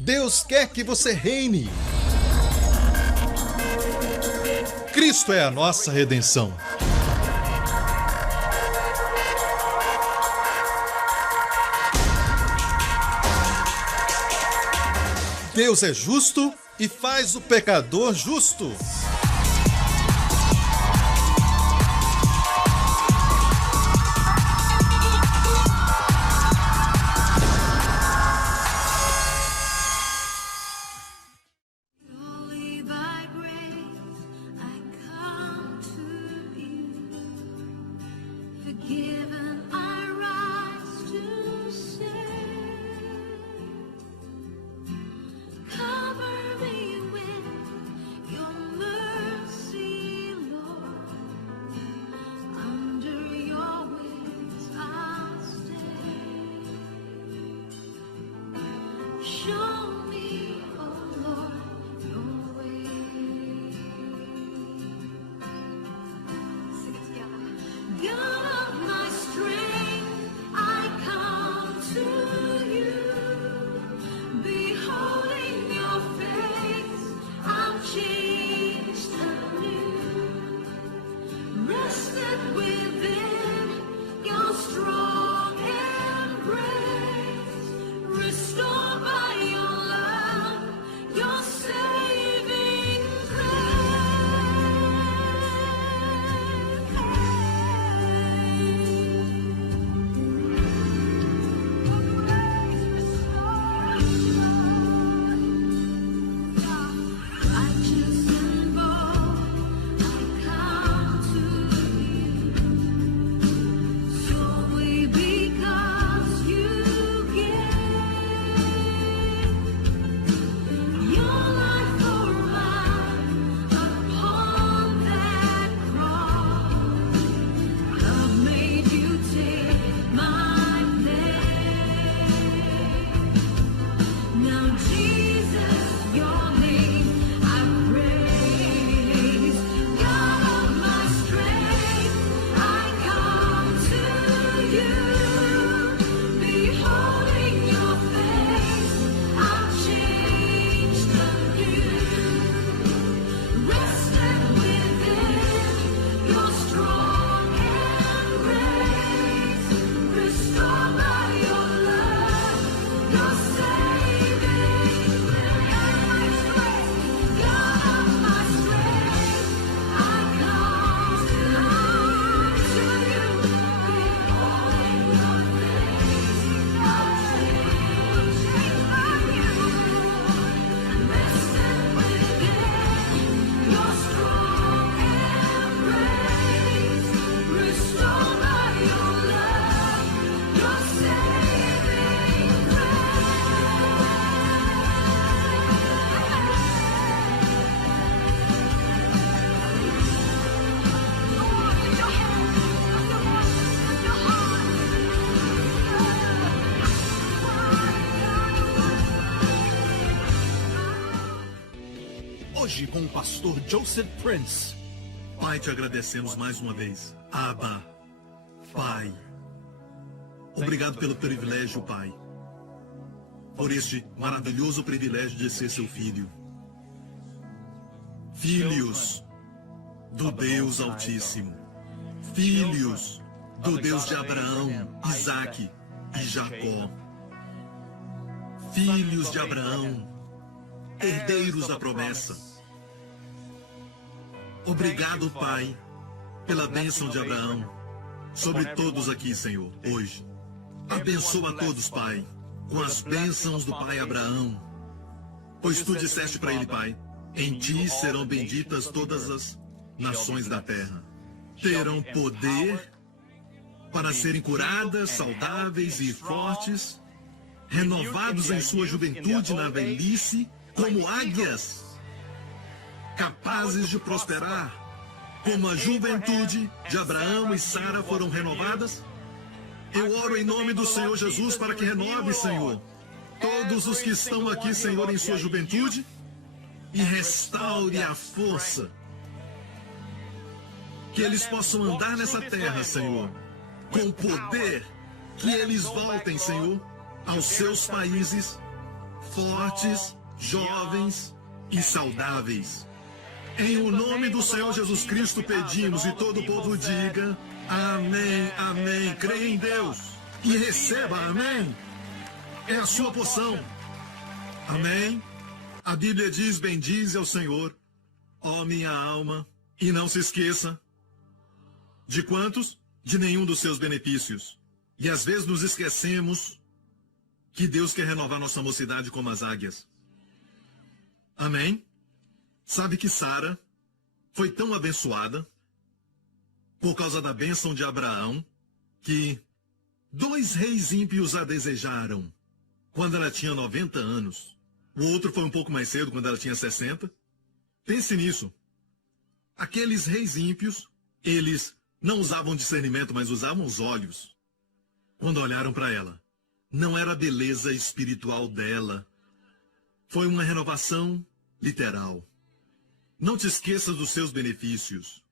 Deus quer que você reine. Cristo é a nossa redenção. Deus é justo e faz o pecador justo. Hoje com o pastor Joseph Prince. Pai, te agradecemos mais uma vez. Abba, Pai. Obrigado pelo privilégio, Pai. Por este maravilhoso privilégio de ser seu filho. Filhos do Deus Altíssimo. Filhos do Deus de Abraão, Isaque e Jacó. Filhos de Abraão, herdeiros da promessa. Obrigado, Pai, pela bênção de Abraão sobre todos aqui, Senhor, hoje. Abençoa a todos, Pai, com as bênçãos do Pai Abraão. Pois tu disseste para ele, Pai, em ti serão benditas todas as nações da terra. Terão poder para serem curadas, saudáveis e fortes, renovados em sua juventude na velhice, como águias, capazes de prosperar, como a juventude de Abraão e Sara foram renovadas. Eu oro em nome do Senhor Jesus para que renove, Senhor, todos os que estão aqui, Senhor, em sua juventude, e restaure a força, que eles possam andar nessa terra, Senhor, com poder, que eles voltem, Senhor, aos seus países fortes, jovens e saudáveis. Em o nome do Senhor Jesus Cristo pedimos e todo o povo diga amém, amém. Creia em Deus e receba, amém. É a sua porção. Amém. A Bíblia diz, bendize ao Senhor, ó minha alma, e não se esqueça de quantos? De nenhum dos seus benefícios. E às vezes nos esquecemos que Deus quer renovar nossa mocidade como as águias. Amém? Sabe que Sara foi tão abençoada por causa da bênção de Abraão que 2 reis ímpios a desejaram quando ela tinha 90 anos. O outro foi um pouco mais cedo, quando ela tinha 60. Pense nisso. Aqueles reis ímpios, eles não usavam discernimento, mas usavam os olhos. Quando olharam para ela, não era a beleza espiritual dela. Foi uma renovação literal. Não te esqueças dos seus benefícios.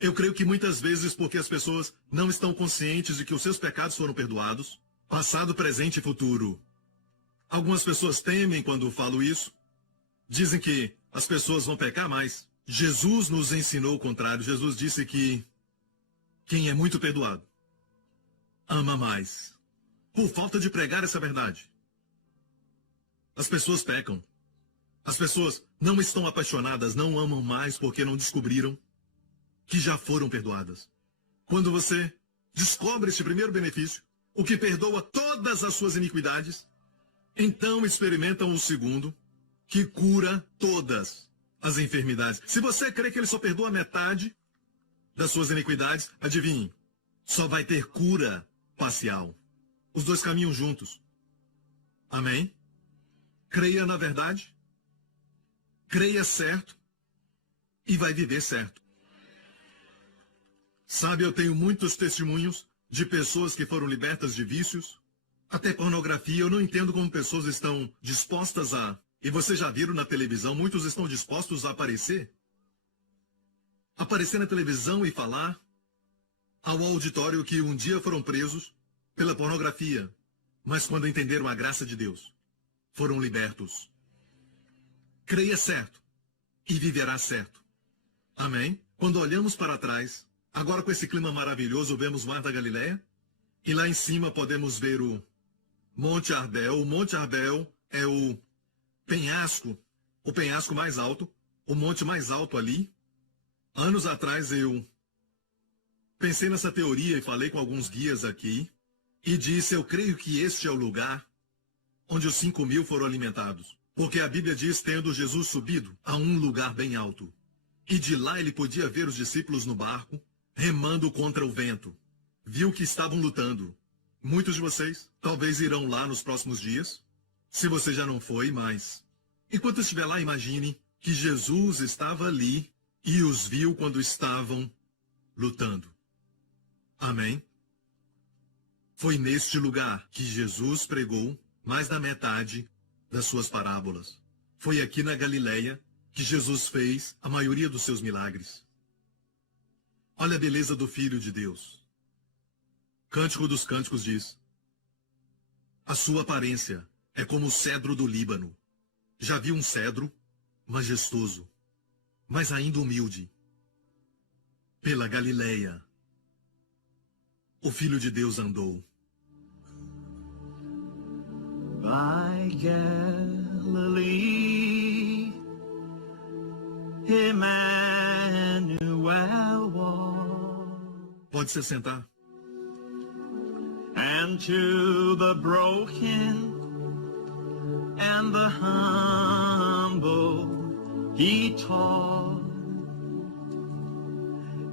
Eu creio que muitas vezes porque as pessoas não estão conscientes de que os seus pecados foram perdoados, passado, presente e futuro. Algumas pessoas temem quando falo isso. Dizem que as pessoas vão pecar mais. Jesus nos ensinou o contrário. Jesus disse que quem é muito perdoado ama mais. Por falta de pregar essa verdade. As pessoas pecam. As pessoas não estão apaixonadas, não amam mais porque não descobriram que já foram perdoadas. Quando você descobre este primeiro benefício, o que perdoa todas as suas iniquidades, então experimentam o segundo, que cura todas as enfermidades. Se você crê que ele só perdoa metade das suas iniquidades, adivinhe, só vai ter cura parcial. Os dois caminham juntos. Amém? Creia na verdade, creia certo e vai viver certo. Sabe, eu tenho muitos testemunhos de pessoas que foram libertas de vícios, até pornografia. Eu não entendo como pessoas estão dispostas a... E vocês já viram na televisão, muitos estão dispostos a aparecer. Aparecer na televisão e falar ao auditório que um dia foram presos pela pornografia, mas quando entenderam a graça de Deus, foram libertos. Creia certo e viverá certo. Amém? Quando olhamos para trás, agora com esse clima maravilhoso, vemos o Mar da Galileia, e lá em cima podemos ver o Monte Arbel. O Monte Arbel é o penhasco mais alto, o monte mais alto ali. Anos atrás eu pensei nessa teoria e falei com alguns guias aqui, e disse, eu creio que este é o lugar onde os 5.000 foram alimentados. Porque a Bíblia diz, tendo Jesus subido a um lugar bem alto, e de lá ele podia ver os discípulos no barco, remando contra o vento. Viu que estavam lutando. Muitos de vocês talvez irão lá nos próximos dias, se você já não foi, mas... Enquanto estiver lá, imagine que Jesus estava ali e os viu quando estavam lutando. Amém? Foi neste lugar que Jesus pregou mais da metade das suas parábolas. Foi aqui na Galileia que Jesus fez a maioria dos seus milagres. Olha a beleza do Filho de Deus. Cântico dos Cânticos diz, a sua aparência é como o cedro do Líbano. Já vi um cedro majestoso, mas ainda humilde. Pela Galileia, o Filho de Deus andou. By Galilee, Emmanuel walked, Pode se sentar. and to the broken and the humble he taught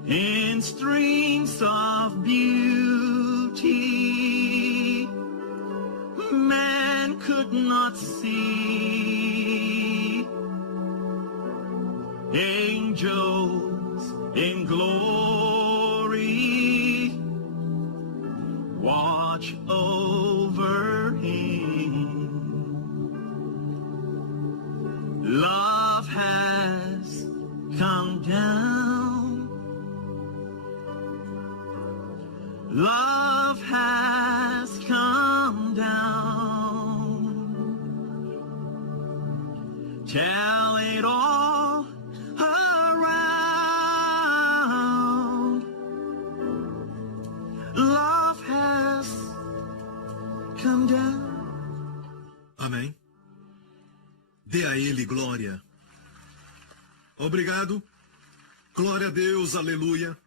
in streams of beauty man could not see. Angels in glory watch over him. Love has come down. Love has come down tell it all around. Love has come down. Amém. Dê a Ele glória. Obrigado. Glória a Deus, aleluia.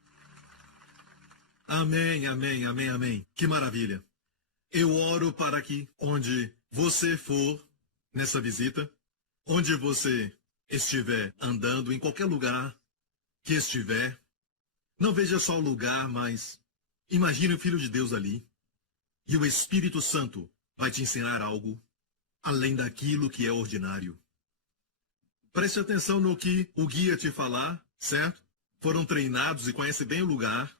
Amém, amém, amém, amém. Que maravilha. Eu oro para que, onde você for nessa visita, onde você estiver andando, em qualquer lugar que estiver, não veja só o lugar, mas imagine o Filho de Deus ali. E o Espírito Santo vai te ensinar algo além daquilo que é ordinário. Preste atenção no que o guia te falar, certo? Foram treinados e conhecem bem o lugar.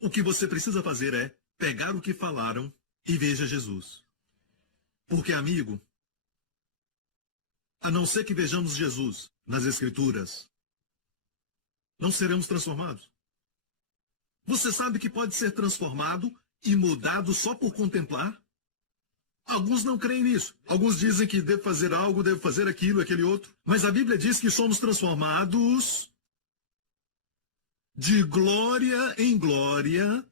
O que você precisa fazer é pegar o que falaram e veja Jesus. Porque, amigo, a não ser que vejamos Jesus nas Escrituras, não seremos transformados. Você sabe que pode ser transformado e mudado só por contemplar? Alguns não creem nisso. Alguns dizem que devo fazer algo, devo fazer aquilo, aquele outro. Mas a Bíblia diz que somos transformados de glória em glória.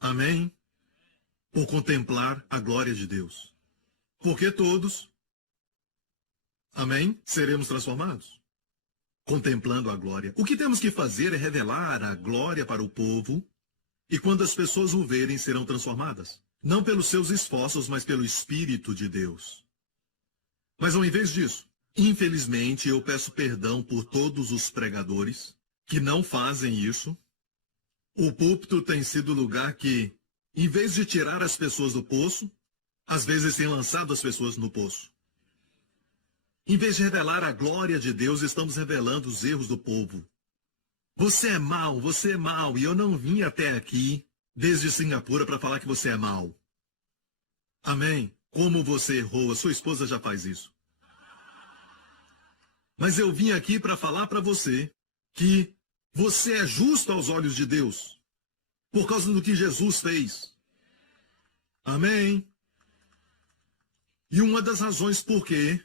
Amém? Por contemplar a glória de Deus. Porque todos, amém, seremos transformados. Contemplando a glória. O que temos que fazer é revelar a glória para o povo. E quando as pessoas o verem, serão transformadas. Não pelos seus esforços, mas pelo Espírito de Deus. Mas ao invés disso, infelizmente, eu peço perdão por todos os pregadores que não fazem isso. O púlpito tem sido o lugar que, em vez de tirar as pessoas do poço, às vezes tem lançado as pessoas no poço. Em vez de revelar a glória de Deus, estamos revelando os erros do povo. Você é mau, e eu não vim até aqui desde Singapura para falar que você é mau. Amém? Como você errou, a sua esposa já faz isso. Mas eu vim aqui para falar para você que você é justo aos olhos de Deus, por causa do que Jesus fez. Amém? E uma das razões por que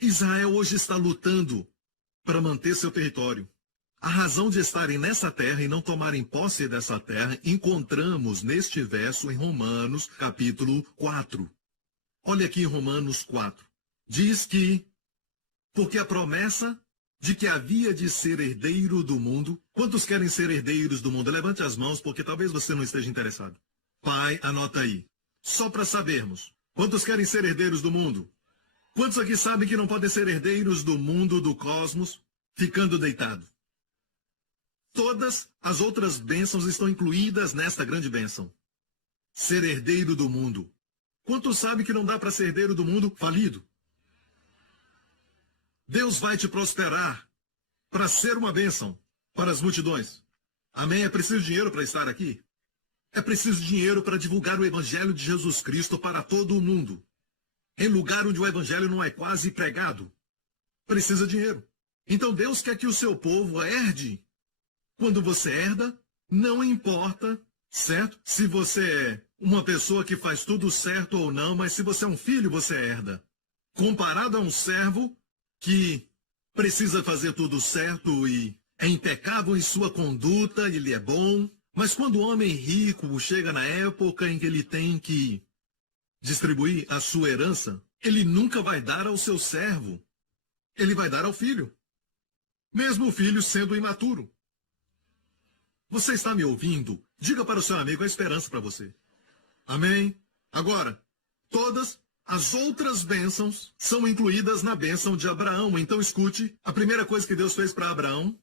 Israel hoje está lutando para manter seu território. A razão de estarem nessa terra e não tomarem posse dessa terra, encontramos neste verso em Romanos, capítulo 4. Olha aqui em Romanos 4. Diz que, porque a promessa de que havia de ser herdeiro do mundo. Quantos querem ser herdeiros do mundo? Levante as mãos, porque talvez você não esteja interessado. Pai, anota aí. Só para sabermos. Quantos querem ser herdeiros do mundo? Quantos aqui sabem que não podem ser herdeiros do mundo, do cosmos, ficando deitado? Todas as outras bênçãos estão incluídas nesta grande bênção. Ser herdeiro do mundo. Quantos sabem que não dá para ser herdeiro do mundo falido? Deus vai te prosperar para ser uma bênção para as multidões. Amém? É preciso dinheiro para estar aqui? É preciso dinheiro para divulgar o Evangelho de Jesus Cristo para todo o mundo. Em lugar onde o Evangelho não é quase pregado. Precisa dinheiro. Então Deus quer que o seu povo herde. Quando você herda, não importa, certo? Se você é uma pessoa que faz tudo certo ou não, mas se você é um filho, você herda. Comparado a um servo que precisa fazer tudo certo e é impecável em sua conduta, ele é bom. Mas quando o homem rico chega na época em que ele tem que distribuir a sua herança, ele nunca vai dar ao seu servo. Ele vai dar ao filho. Mesmo o filho sendo imaturo. Você está me ouvindo? Diga para o seu amigo a esperança para você. Amém? Agora, todas as outras bênçãos são incluídas na bênção de Abraão. Então escute, a primeira coisa que Deus fez para Abraão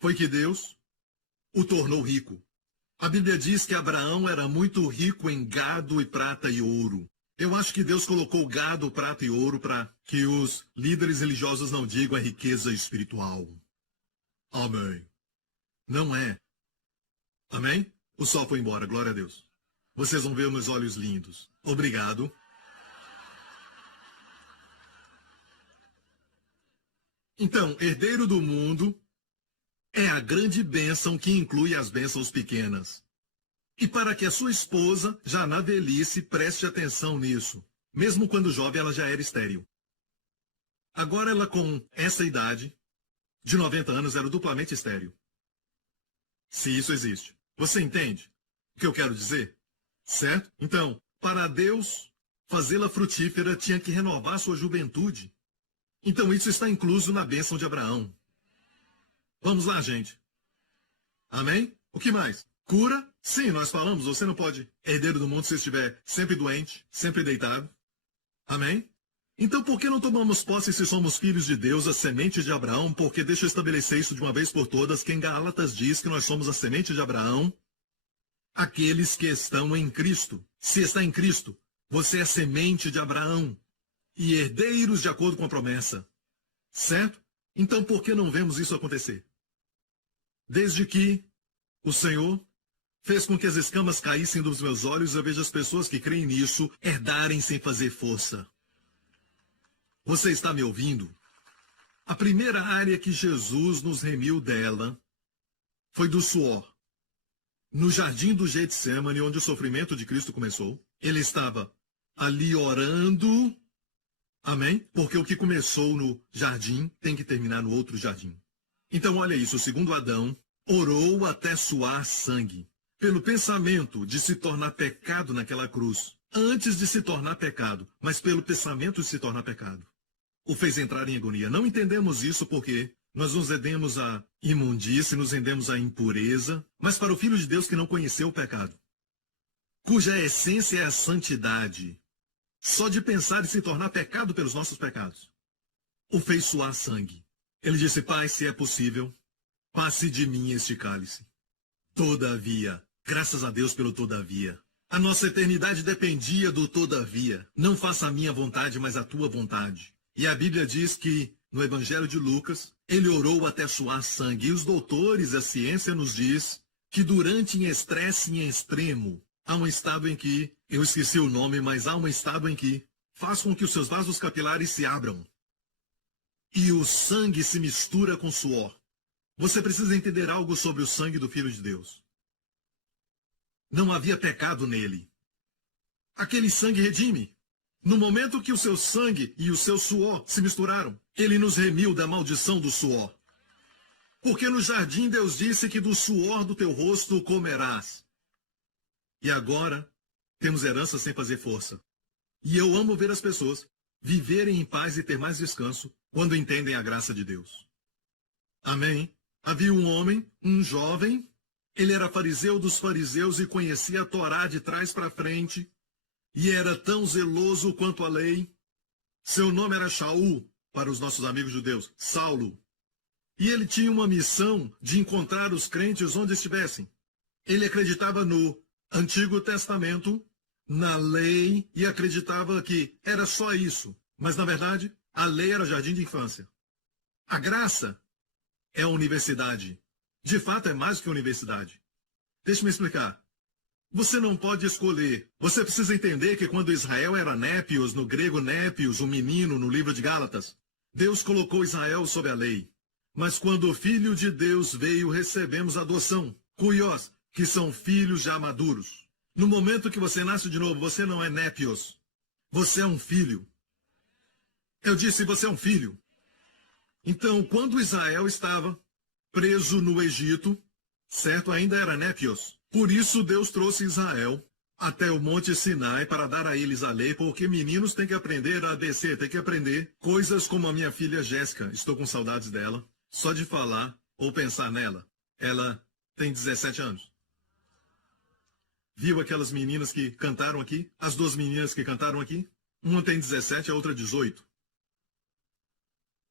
foi que Deus o tornou rico. A Bíblia diz que Abraão era muito rico em gado e prata e ouro. Eu acho que Deus colocou gado, prata e ouro para que os líderes religiosos não digam a riqueza espiritual. Amém. Não é. Amém? O sol foi embora, glória a Deus. Vocês vão ver meus olhos lindos. Obrigado. Então, herdeiro do mundo é a grande bênção que inclui as bênçãos pequenas. E para que a sua esposa, já na velhice, preste atenção nisso. Mesmo quando jovem, ela já era estéril. Agora ela, com essa idade, de 90 anos, era duplamente estéril. Se isso existe. Você entende o que eu quero dizer? Certo? Então, para Deus fazê-la frutífera, tinha que renovar sua juventude. Então isso está incluso na bênção de Abraão. Vamos lá, gente. Amém? O que mais? Cura? Sim, nós falamos, você não pode herdeiro do mundo se estiver sempre doente, sempre deitado. Amém? Então por que não tomamos posse se somos filhos de Deus, a semente de Abraão? Porque deixa eu estabelecer isso de uma vez por todas, que em Gálatas diz que nós somos a semente de Abraão, aqueles que estão em Cristo. Se está em Cristo, você é semente de Abraão e herdeiros de acordo com a promessa. Certo? Então por que não vemos isso acontecer? Desde que o Senhor fez com que as escamas caíssem dos meus olhos, eu vejo as pessoas que creem nisso herdarem sem fazer força. Você está me ouvindo? A primeira área que Jesus nos remiu dela foi do suor. No jardim do Getsemane, onde o sofrimento de Cristo começou, ele estava ali orando, amém? Porque o que começou no jardim tem que terminar no outro jardim. Então olha isso, o segundo Adão orou até suar sangue, pelo pensamento de se tornar pecado naquela cruz, antes de se tornar pecado, mas pelo pensamento de se tornar pecado. O fez entrar em agonia. Não entendemos isso porque nós nos rendemos à imundície, nos rendemos à impureza, mas para o Filho de Deus que não conheceu o pecado, cuja essência é a santidade, só de pensar em se tornar pecado pelos nossos pecados, o fez suar sangue. Ele disse, Pai, se é possível, passe de mim este cálice. Todavia, graças a Deus pelo todavia. A nossa eternidade dependia do todavia. Não faça a minha vontade, mas a tua vontade. E a Bíblia diz que, no Evangelho de Lucas, ele orou até suar sangue. E os doutores, a ciência nos diz que durante em estresse em extremo, há um estado em que, eu esqueci o nome, mas há um estado em que faz com que os seus vasos capilares se abram. E o sangue se mistura com suor. Você precisa entender algo sobre o sangue do Filho de Deus. Não havia pecado nele. Aquele sangue redime. No momento que o seu sangue e o seu suor se misturaram, ele nos remiu da maldição do suor. Porque no jardim Deus disse que do suor do teu rosto comerás. E agora temos herança sem fazer força. E eu amo ver as pessoas viverem em paz e ter mais descanso quando entendem a graça de Deus. Amém? Havia um homem, um jovem, ele era fariseu dos fariseus e conhecia a Torá de trás para frente, e era tão zeloso quanto a lei. Seu nome era Shaul, para os nossos amigos judeus, Saulo. E ele tinha uma missão de encontrar os crentes onde estivessem. Ele acreditava no Antigo Testamento, na lei, e acreditava que era só isso. Mas, na verdade, a lei era jardim de infância. A graça é a universidade. De fato, é mais que a universidade. Deixe-me explicar. Você não pode escolher. Você precisa entender que quando Israel era népios, no grego népios, um menino no livro de Gálatas, Deus colocou Israel sob a lei. Mas quando o Filho de Deus veio, recebemos adoção. Cuios, que são filhos já maduros. No momento que você nasce de novo, você não é népios. Você é um filho. Eu disse, você é um filho. Então, quando Israel estava preso no Egito, certo, ainda era népios. Por isso Deus trouxe Israel até o Monte Sinai para dar a eles a lei, porque meninos têm que aprender a descer, têm que aprender coisas como a minha filha Jéssica. Estou com saudades dela, só de falar ou pensar nela. Ela tem 17 anos. Viu aquelas meninas que cantaram aqui? As duas meninas que cantaram aqui? Uma tem 17, a outra 18.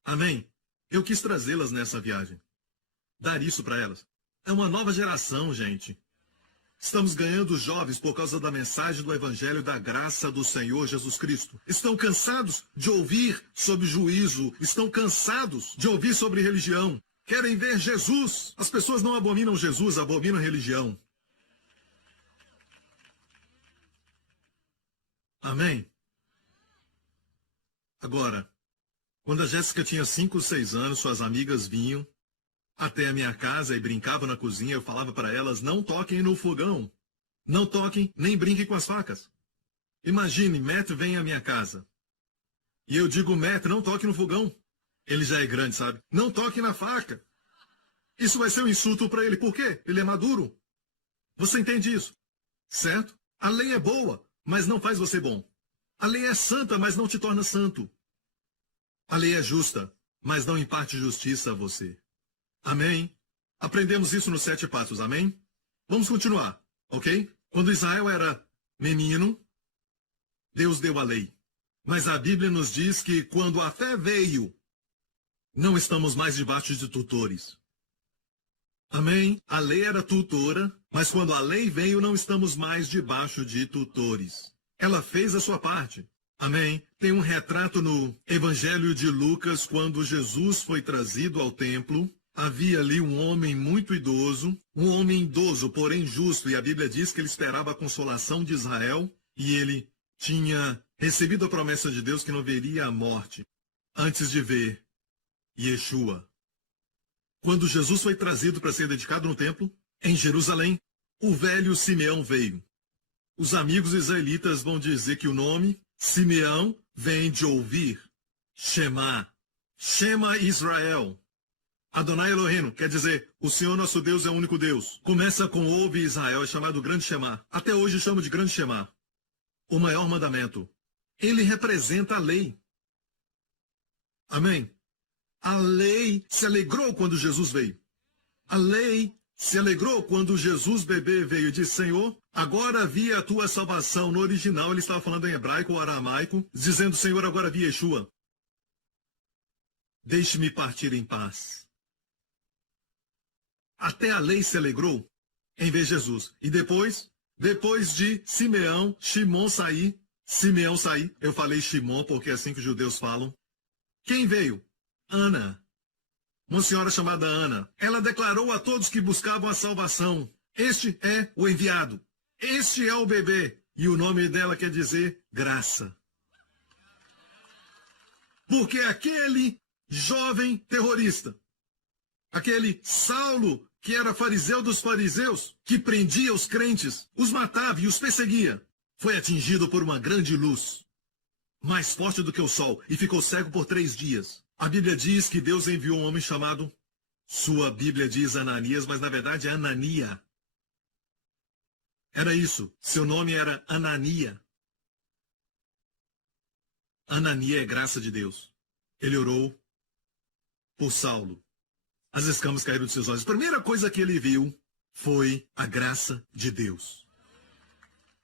Amém? Eu quis trazê-las nessa viagem. Dar isso para elas. É uma nova geração, gente. Estamos ganhando jovens por causa da mensagem do Evangelho da graça do Senhor Jesus Cristo. Estão cansados de ouvir sobre juízo. Estão cansados de ouvir sobre religião. Querem ver Jesus. As pessoas não abominam Jesus, abominam religião. Amém? Agora, quando a Jéssica tinha 5, 6 anos, suas amigas vinham até a minha casa e brincavam na cozinha. Eu falava para elas, não toquem no fogão. Não toquem, nem brinquem com as facas. Imagine, Matt vem à minha casa. E eu digo, Matt, não toque no fogão. Ele já é grande, sabe? Não toque na faca. Isso vai ser um insulto para ele. Por quê? Ele é maduro. Você entende isso? Certo? A lei é boa, mas não faz você bom. A lei é santa, mas não te torna santo. A lei é justa, mas não imparte justiça a você. Amém? Aprendemos isso nos 7 passos, amém? Vamos continuar, ok? Quando Israel era menino, Deus deu a lei. Mas a Bíblia nos diz que quando a fé veio, não estamos mais debaixo de tutores. Amém? A lei era tutora, mas quando a lei veio, não estamos mais debaixo de tutores. Ela fez a sua parte. Amém? Tem um retrato no Evangelho de Lucas, quando Jesus foi trazido ao templo. Havia ali um homem muito idoso, porém justo, e a Bíblia diz que ele esperava a consolação de Israel, e ele tinha recebido a promessa de Deus que não veria a morte antes de ver Yeshua. Quando Jesus foi trazido para ser dedicado no templo, em Jerusalém, o velho Simeão veio. Os amigos israelitas vão dizer que o nome Simeão vem de ouvir, Shema, Shema Israel. Adonai Elohim, quer dizer, o Senhor nosso Deus é o único Deus. Começa com ouve Israel, é chamado Grande Shema. Até hoje chamo de Grande Shema. O maior mandamento. Ele representa a lei. Amém? A lei se alegrou quando Jesus veio. A lei se alegrou quando Jesus bebê veio e disse, Senhor, agora vi a tua salvação. No original ele estava falando em hebraico ou aramaico, dizendo, Senhor, agora vi Yeshua. Deixe-me partir em paz. Até a lei se alegrou em ver Jesus. E depois de Simeão sair, eu falei Shimon porque é assim que os judeus falam. Quem veio? Ana. Uma senhora chamada Ana. Ela declarou a todos que buscavam a salvação. Este é o enviado. Este é o bebê. E o nome dela quer dizer graça. Porque aquele jovem terrorista, aquele Saulo, que era fariseu dos fariseus, que prendia os crentes, os matava e os perseguia, foi atingido por uma grande luz, mais forte do que o sol, e ficou cego por 3 dias. A Bíblia diz que Deus enviou um homem chamado, sua Bíblia diz Ananias, mas na verdade é Anania. Era isso, seu nome era Anania. Anania é graça de Deus. Ele orou por Saulo. As escamas caíram de seus olhos. A primeira coisa que ele viu foi a graça de Deus.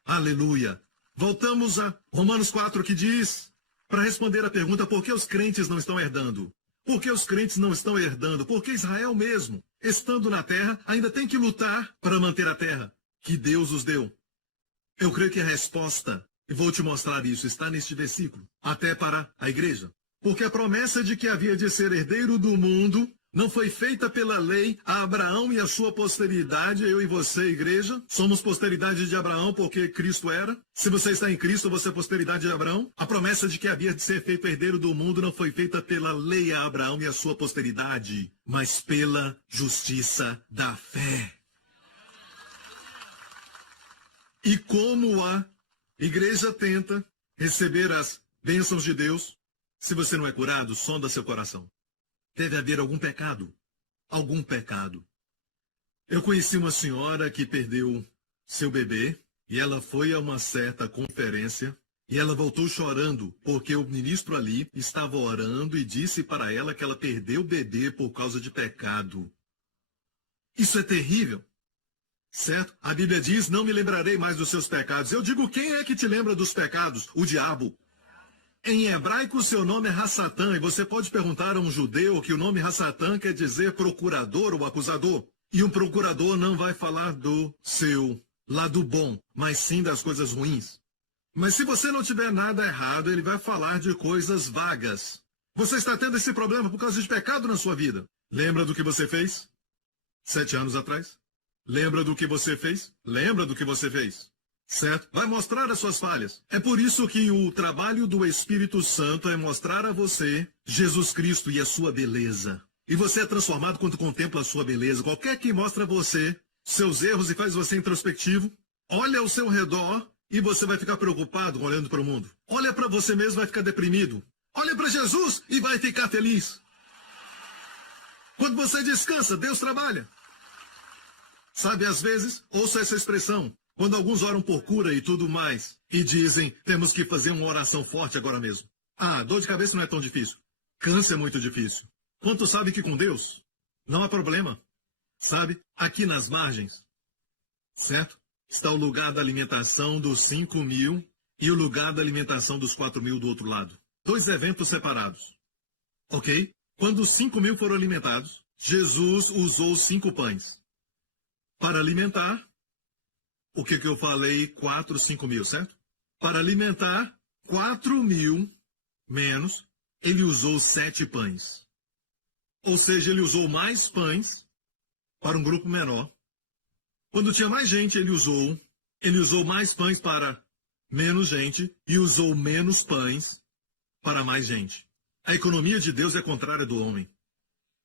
Aleluia. Voltamos a Romanos 4, que diz, para responder a pergunta, por que os crentes não estão herdando? Por que os crentes não estão herdando? Porque Israel mesmo, estando na terra, ainda tem que lutar para manter a terra que Deus os deu. Eu creio que a resposta, e vou te mostrar isso, está neste versículo, até para a igreja. Porque a promessa de que havia de ser herdeiro do mundo não foi feita pela lei a Abraão e a sua posteridade. Eu e você, igreja, somos posteridade de Abraão porque Cristo era. Se você está em Cristo, você é posteridade de Abraão. A promessa de que havia de ser feito herdeiro do mundo não foi feita pela lei a Abraão e a sua posteridade, mas pela justiça da fé. E como a igreja tenta receber as bênçãos de Deus, se você não é curado, sonda seu coração. Deve haver algum pecado. Algum pecado. Eu conheci uma senhora que perdeu seu bebê e ela foi a uma certa conferência e ela voltou chorando porque o ministro ali estava orando e disse para ela que ela perdeu o bebê por causa de pecado. Isso é terrível. Certo? A Bíblia diz, não me lembrarei mais dos seus pecados. Eu digo, quem é que te lembra dos pecados? O diabo. Em hebraico, seu nome é Hassatã, e você pode perguntar a um judeu que o nome Hassatã quer dizer procurador ou acusador. E um procurador não vai falar do seu lado bom, mas sim das coisas ruins. Mas se você não tiver nada errado, ele vai falar de coisas vagas. Você está tendo esse problema por causa de pecado na sua vida. Lembra do que você fez 7 anos atrás? Lembra do que você fez? Lembra do que você fez? Certo? Vai mostrar as suas falhas. É por isso que o trabalho do Espírito Santo é mostrar a você Jesus Cristo e a sua beleza. E você é transformado quando contempla a sua beleza. Qualquer que mostra a você seus erros e faz você introspectivo, olha ao seu redor e você vai ficar preocupado olhando para o mundo. Olha para você mesmo e vai ficar deprimido. Olha para Jesus e vai ficar feliz. Quando você descansa, Deus trabalha. Sabe, às vezes, ouça essa expressão, quando alguns oram por cura e tudo mais, e dizem, temos que fazer uma oração forte agora mesmo. Ah, dor de cabeça não é tão difícil. Câncer é muito difícil. Quanto sabe que com Deus não há problema? Sabe, aqui nas margens, certo? Está o lugar da alimentação dos 5.000 e o lugar da alimentação dos 4.000 do outro lado. 2 eventos separados. Ok? Quando os 5.000 foram alimentados, Jesus usou 5 pães para alimentar, o que eu falei, 4, 5.000, certo? Para alimentar 4.000 menos, ele usou 7 pães. Ou seja, ele usou mais pães para um grupo menor. Quando tinha mais gente, ele usou mais pães para menos gente e usou menos pães para mais gente. A economia de Deus é contrária do homem.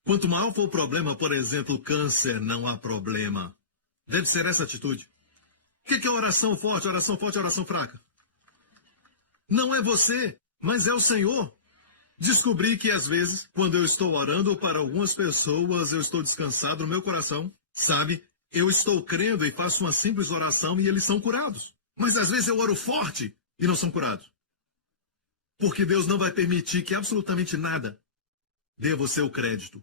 Quanto maior for o problema, por exemplo, câncer, não há problema. Deve ser essa atitude. O que é oração forte, oração fraca? Não é você, mas é o Senhor. Descobri que às vezes, quando eu estou orando para algumas pessoas, eu estou descansado no meu coração. Sabe, eu estou crendo e faço uma simples oração e eles são curados. Mas às vezes eu oro forte e não são curados. Porque Deus não vai permitir que absolutamente nada dê a você o crédito.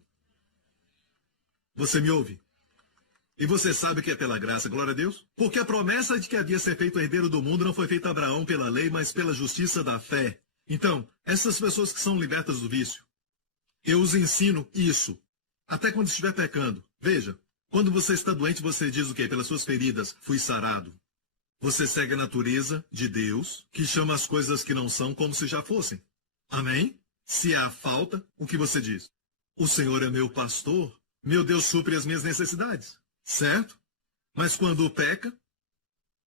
Você me ouve? E você sabe que é pela graça, glória a Deus? Porque a promessa de que havia ser feito herdeiro do mundo não foi feita a Abraão pela lei, mas pela justiça da fé. Então, essas pessoas que são libertas do vício, eu os ensino isso, até quando estiver pecando. Veja, quando você está doente, você diz o quê? Pelas suas feridas, fui sarado. Você segue a natureza de Deus, que chama as coisas que não são como se já fossem. Amém? Se há falta, o que você diz? O Senhor é meu pastor, meu Deus supre as minhas necessidades. Certo? Mas quando peca,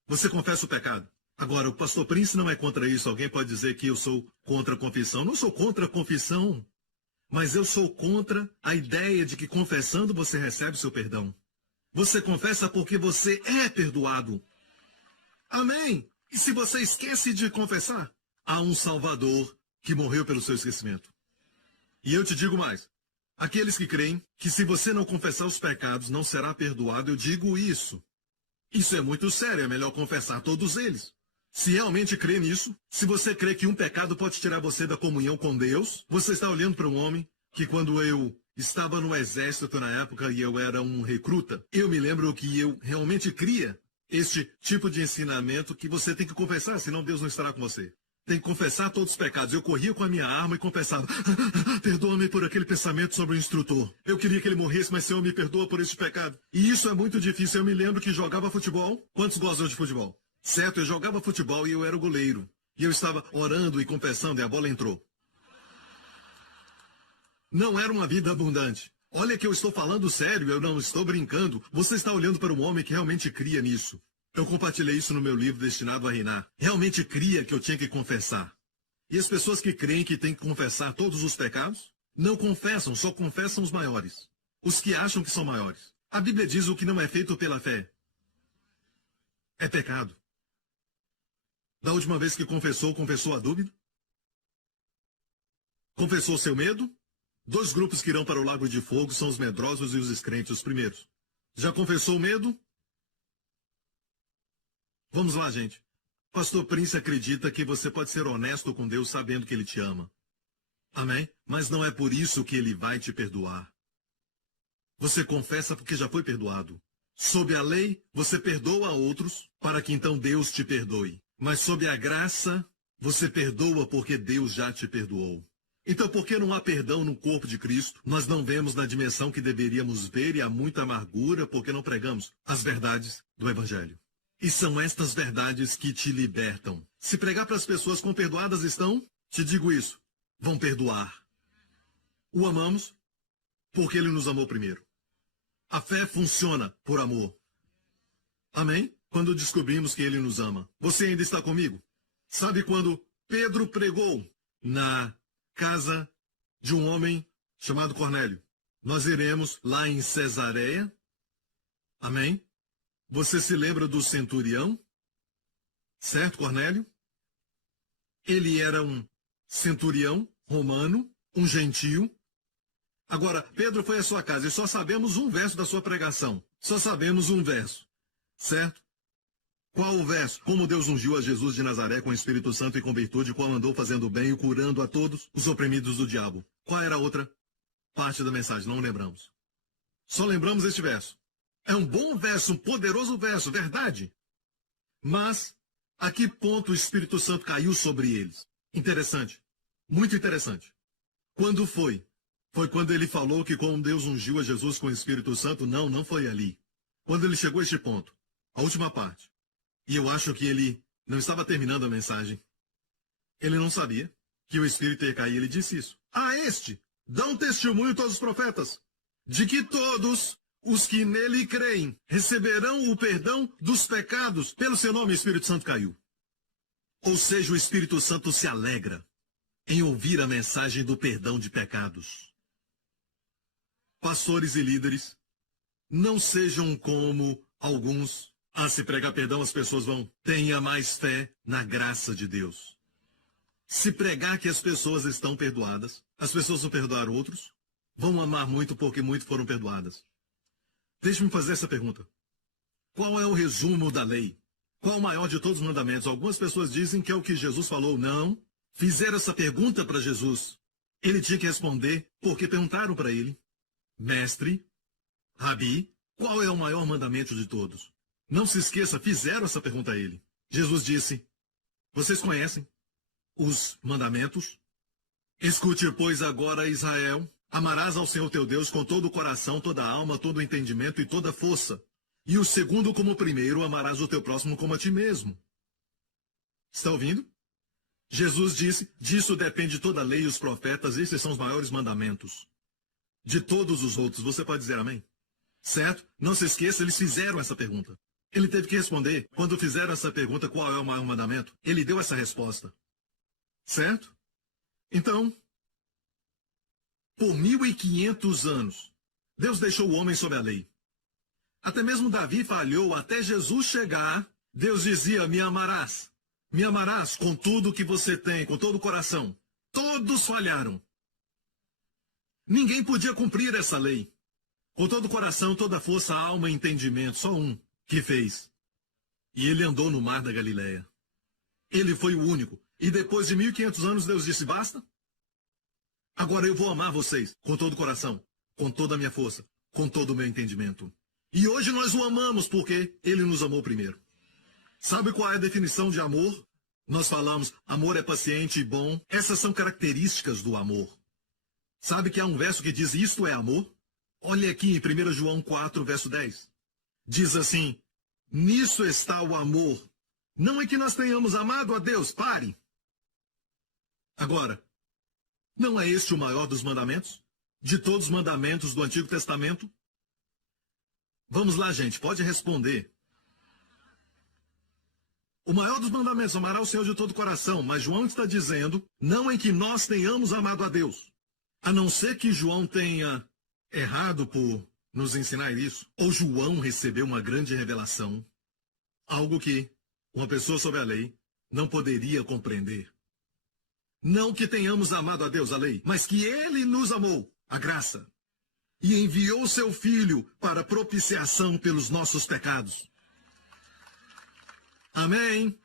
você confessa o pecado. Agora, o pastor Prince não é contra isso. Alguém pode dizer que eu sou contra a confissão. Não sou contra a confissão, mas eu sou contra a ideia de que confessando você recebe o seu perdão. Você confessa porque você é perdoado. Amém? E se você esquece de confessar, há um Salvador que morreu pelo seu esquecimento. E eu te digo mais. Aqueles que creem que se você não confessar os pecados não será perdoado, eu digo isso. Isso é muito sério, é melhor confessar todos eles. Se realmente crê nisso, se você crê que um pecado pode tirar você da comunhão com Deus, você está olhando para um homem que quando eu estava no exército na época e eu era um recruta, eu me lembro que eu realmente cria este tipo de ensinamento que você tem que confessar, senão Deus não estará com você. Tem que confessar todos os pecados. Eu corria com a minha arma e confessava. Perdoa-me por aquele pensamento sobre o instrutor. Eu queria que ele morresse, mas Senhor me perdoa por este pecado. E isso é muito difícil. Eu me lembro que jogava futebol. Quantos gostam de futebol? Certo, eu jogava futebol e eu era o goleiro. E eu estava orando e confessando e a bola entrou. Não era uma vida abundante. Olha que eu estou falando sério, eu não estou brincando. Você está olhando para um homem que realmente cria nisso. Eu compartilhei isso no meu livro Destinado a Reinar. Realmente cria que eu tinha que confessar. E as pessoas que creem que têm que confessar todos os pecados, não confessam, só confessam os maiores. Os que acham que são maiores. A Bíblia diz o que não é feito pela fé é pecado. Da última vez que confessou a dúvida? Confessou seu medo? 2 grupos que irão para o lago de fogo são os medrosos e os descrentes, os primeiros. Já confessou o medo? Vamos lá, gente. Pastor Prince acredita que você pode ser honesto com Deus sabendo que Ele te ama. Amém? Mas não é por isso que Ele vai te perdoar. Você confessa porque já foi perdoado. Sob a lei, você perdoa a outros para que então Deus te perdoe. Mas sob a graça, você perdoa porque Deus já te perdoou. Então, por que não há perdão no corpo de Cristo? Nós não vemos na dimensão que deveríamos ver e há muita amargura porque não pregamos as verdades do Evangelho. E são estas verdades que te libertam. Se pregar para as pessoas quão perdoadas estão, te digo isso, vão perdoar. O amamos porque Ele nos amou primeiro. A fé funciona por amor. Amém? Quando descobrimos que Ele nos ama. Você ainda está comigo? Sabe quando Pedro pregou na casa de um homem chamado Cornélio? Nós iremos lá em Cesareia. Amém? Você se lembra do centurião? Certo, Cornélio? Ele era um centurião romano, um gentio. Agora, Pedro foi à sua casa e só sabemos um verso da sua pregação. Só sabemos um verso. Certo? Qual o verso? Como Deus ungiu a Jesus de Nazaré com o Espírito Santo e com virtude, qual andou fazendo bem e curando a todos os oprimidos do diabo. Qual era a outra parte da mensagem? Não lembramos. Só lembramos este verso. É um bom verso, um poderoso verso, verdade. Mas, a que ponto o Espírito Santo caiu sobre eles? Interessante. Muito interessante. Quando foi? Foi quando ele falou que como Deus ungiu a Jesus com o Espírito Santo? Não, não foi ali. Quando ele chegou a este ponto, a última parte. E eu acho que ele não estava terminando a mensagem. Ele não sabia que o Espírito ia cair. Ele disse isso. A este dão testemunho todos os profetas, de que todos os que nele creem receberão o perdão dos pecados. Pelo seu nome, o Espírito Santo caiu. Ou seja, o Espírito Santo se alegra em ouvir a mensagem do perdão de pecados. Pastores e líderes, não sejam como alguns. Se pregar perdão, as pessoas vão. Tenha mais fé na graça de Deus. Se pregar que as pessoas estão perdoadas, as pessoas vão perdoar outros, vão amar muito porque muito foram perdoadas. Deixe-me fazer essa pergunta. Qual é o resumo da lei? Qual o maior de todos os mandamentos? Algumas pessoas dizem que é o que Jesus falou. Não. Fizeram essa pergunta para Jesus. Ele tinha que responder porque perguntaram para ele. Mestre, Rabi, qual é o maior mandamento de todos? Não se esqueça, fizeram essa pergunta a ele. Jesus disse, vocês conhecem os mandamentos? Escute, pois, agora, Israel, amarás ao Senhor teu Deus com todo o coração, toda a alma, todo o entendimento e toda a força. E o segundo como o primeiro, amarás o teu próximo como a ti mesmo. Está ouvindo? Jesus disse, disso depende toda a lei e os profetas, esses são os maiores mandamentos. De todos os outros, você pode dizer amém? Certo? Não se esqueça, eles fizeram essa pergunta. Ele teve que responder. Quando fizeram essa pergunta, qual é o maior mandamento? Ele deu essa resposta. Certo? Então, por 1500 anos, Deus deixou o homem sob a lei. Até mesmo Davi falhou, até Jesus chegar, Deus dizia, me amarás com tudo que você tem, com todo o coração. Todos falharam. Ninguém podia cumprir essa lei. Com todo o coração, toda a força, alma e entendimento, só um que fez. E ele andou no mar da Galileia. Ele foi o único. E depois de 1500 anos, Deus disse, basta? Agora eu vou amar vocês com todo o coração, com toda a minha força, com todo o meu entendimento. E hoje nós o amamos porque ele nos amou primeiro. Sabe qual é a definição de amor? Nós falamos, amor é paciente e bom. Essas são características do amor. Sabe que há um verso que diz, isto é amor? Olha aqui em 1 João 4, verso 10. Diz assim, nisso está o amor. Não é que nós tenhamos amado a Deus, pare. Agora, não é este o maior dos mandamentos? De todos os mandamentos do Antigo Testamento? Vamos lá, gente, pode responder. O maior dos mandamentos, amará o Senhor de todo o coração. Mas João está dizendo, não é que nós tenhamos amado a Deus. A não ser que João tenha errado por nos ensinar isso. Ou João recebeu uma grande revelação. Algo que uma pessoa sob a lei não poderia compreender. Não que tenhamos amado a Deus, a lei, mas que ele nos amou, a graça. E enviou seu Filho para propiciação pelos nossos pecados. Amém?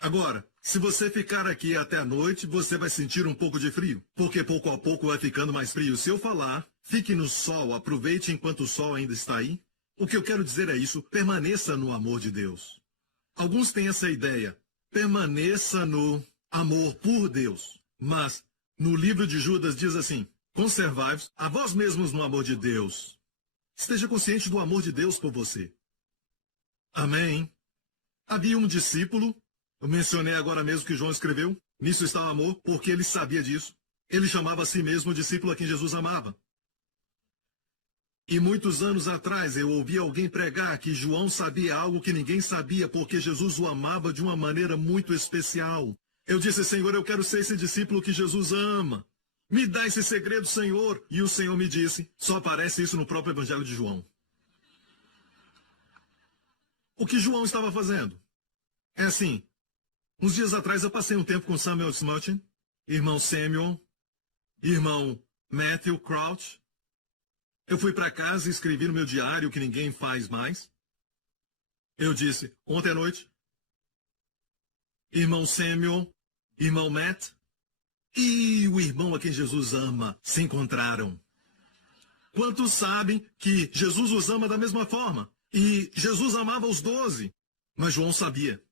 Agora, se você ficar aqui até a noite, você vai sentir um pouco de frio, porque pouco a pouco vai ficando mais frio. Se eu falar, fique no sol, aproveite enquanto o sol ainda está aí. O que eu quero dizer é isso, permaneça no amor de Deus. Alguns têm essa ideia, permaneça no amor por Deus. Mas, no livro de Judas diz assim, conservai-vos a vós mesmos no amor de Deus. Esteja consciente do amor de Deus por você. Amém? Havia um discípulo, eu mencionei agora mesmo que João escreveu, nisso está o amor, porque ele sabia disso. Ele chamava a si mesmo o discípulo a quem Jesus amava. E muitos anos atrás eu ouvi alguém pregar que João sabia algo que ninguém sabia, porque Jesus o amava de uma maneira muito especial. Eu disse, Senhor, eu quero ser esse discípulo que Jesus ama. Me dá esse segredo, Senhor. E o Senhor me disse, só aparece isso no próprio Evangelho de João. O que João estava fazendo? É assim, uns dias atrás eu passei um tempo com Samuel Smutin, irmão Samuel, irmão Matthew Crouch. Eu fui para casa e escrevi no meu diário o que ninguém faz mais. Eu disse, ontem à noite, irmão Samuel, irmão Matt e o irmão a quem Jesus ama se encontraram. Quantos sabem que Jesus os ama da mesma forma? E Jesus amava os 12, mas João sabia.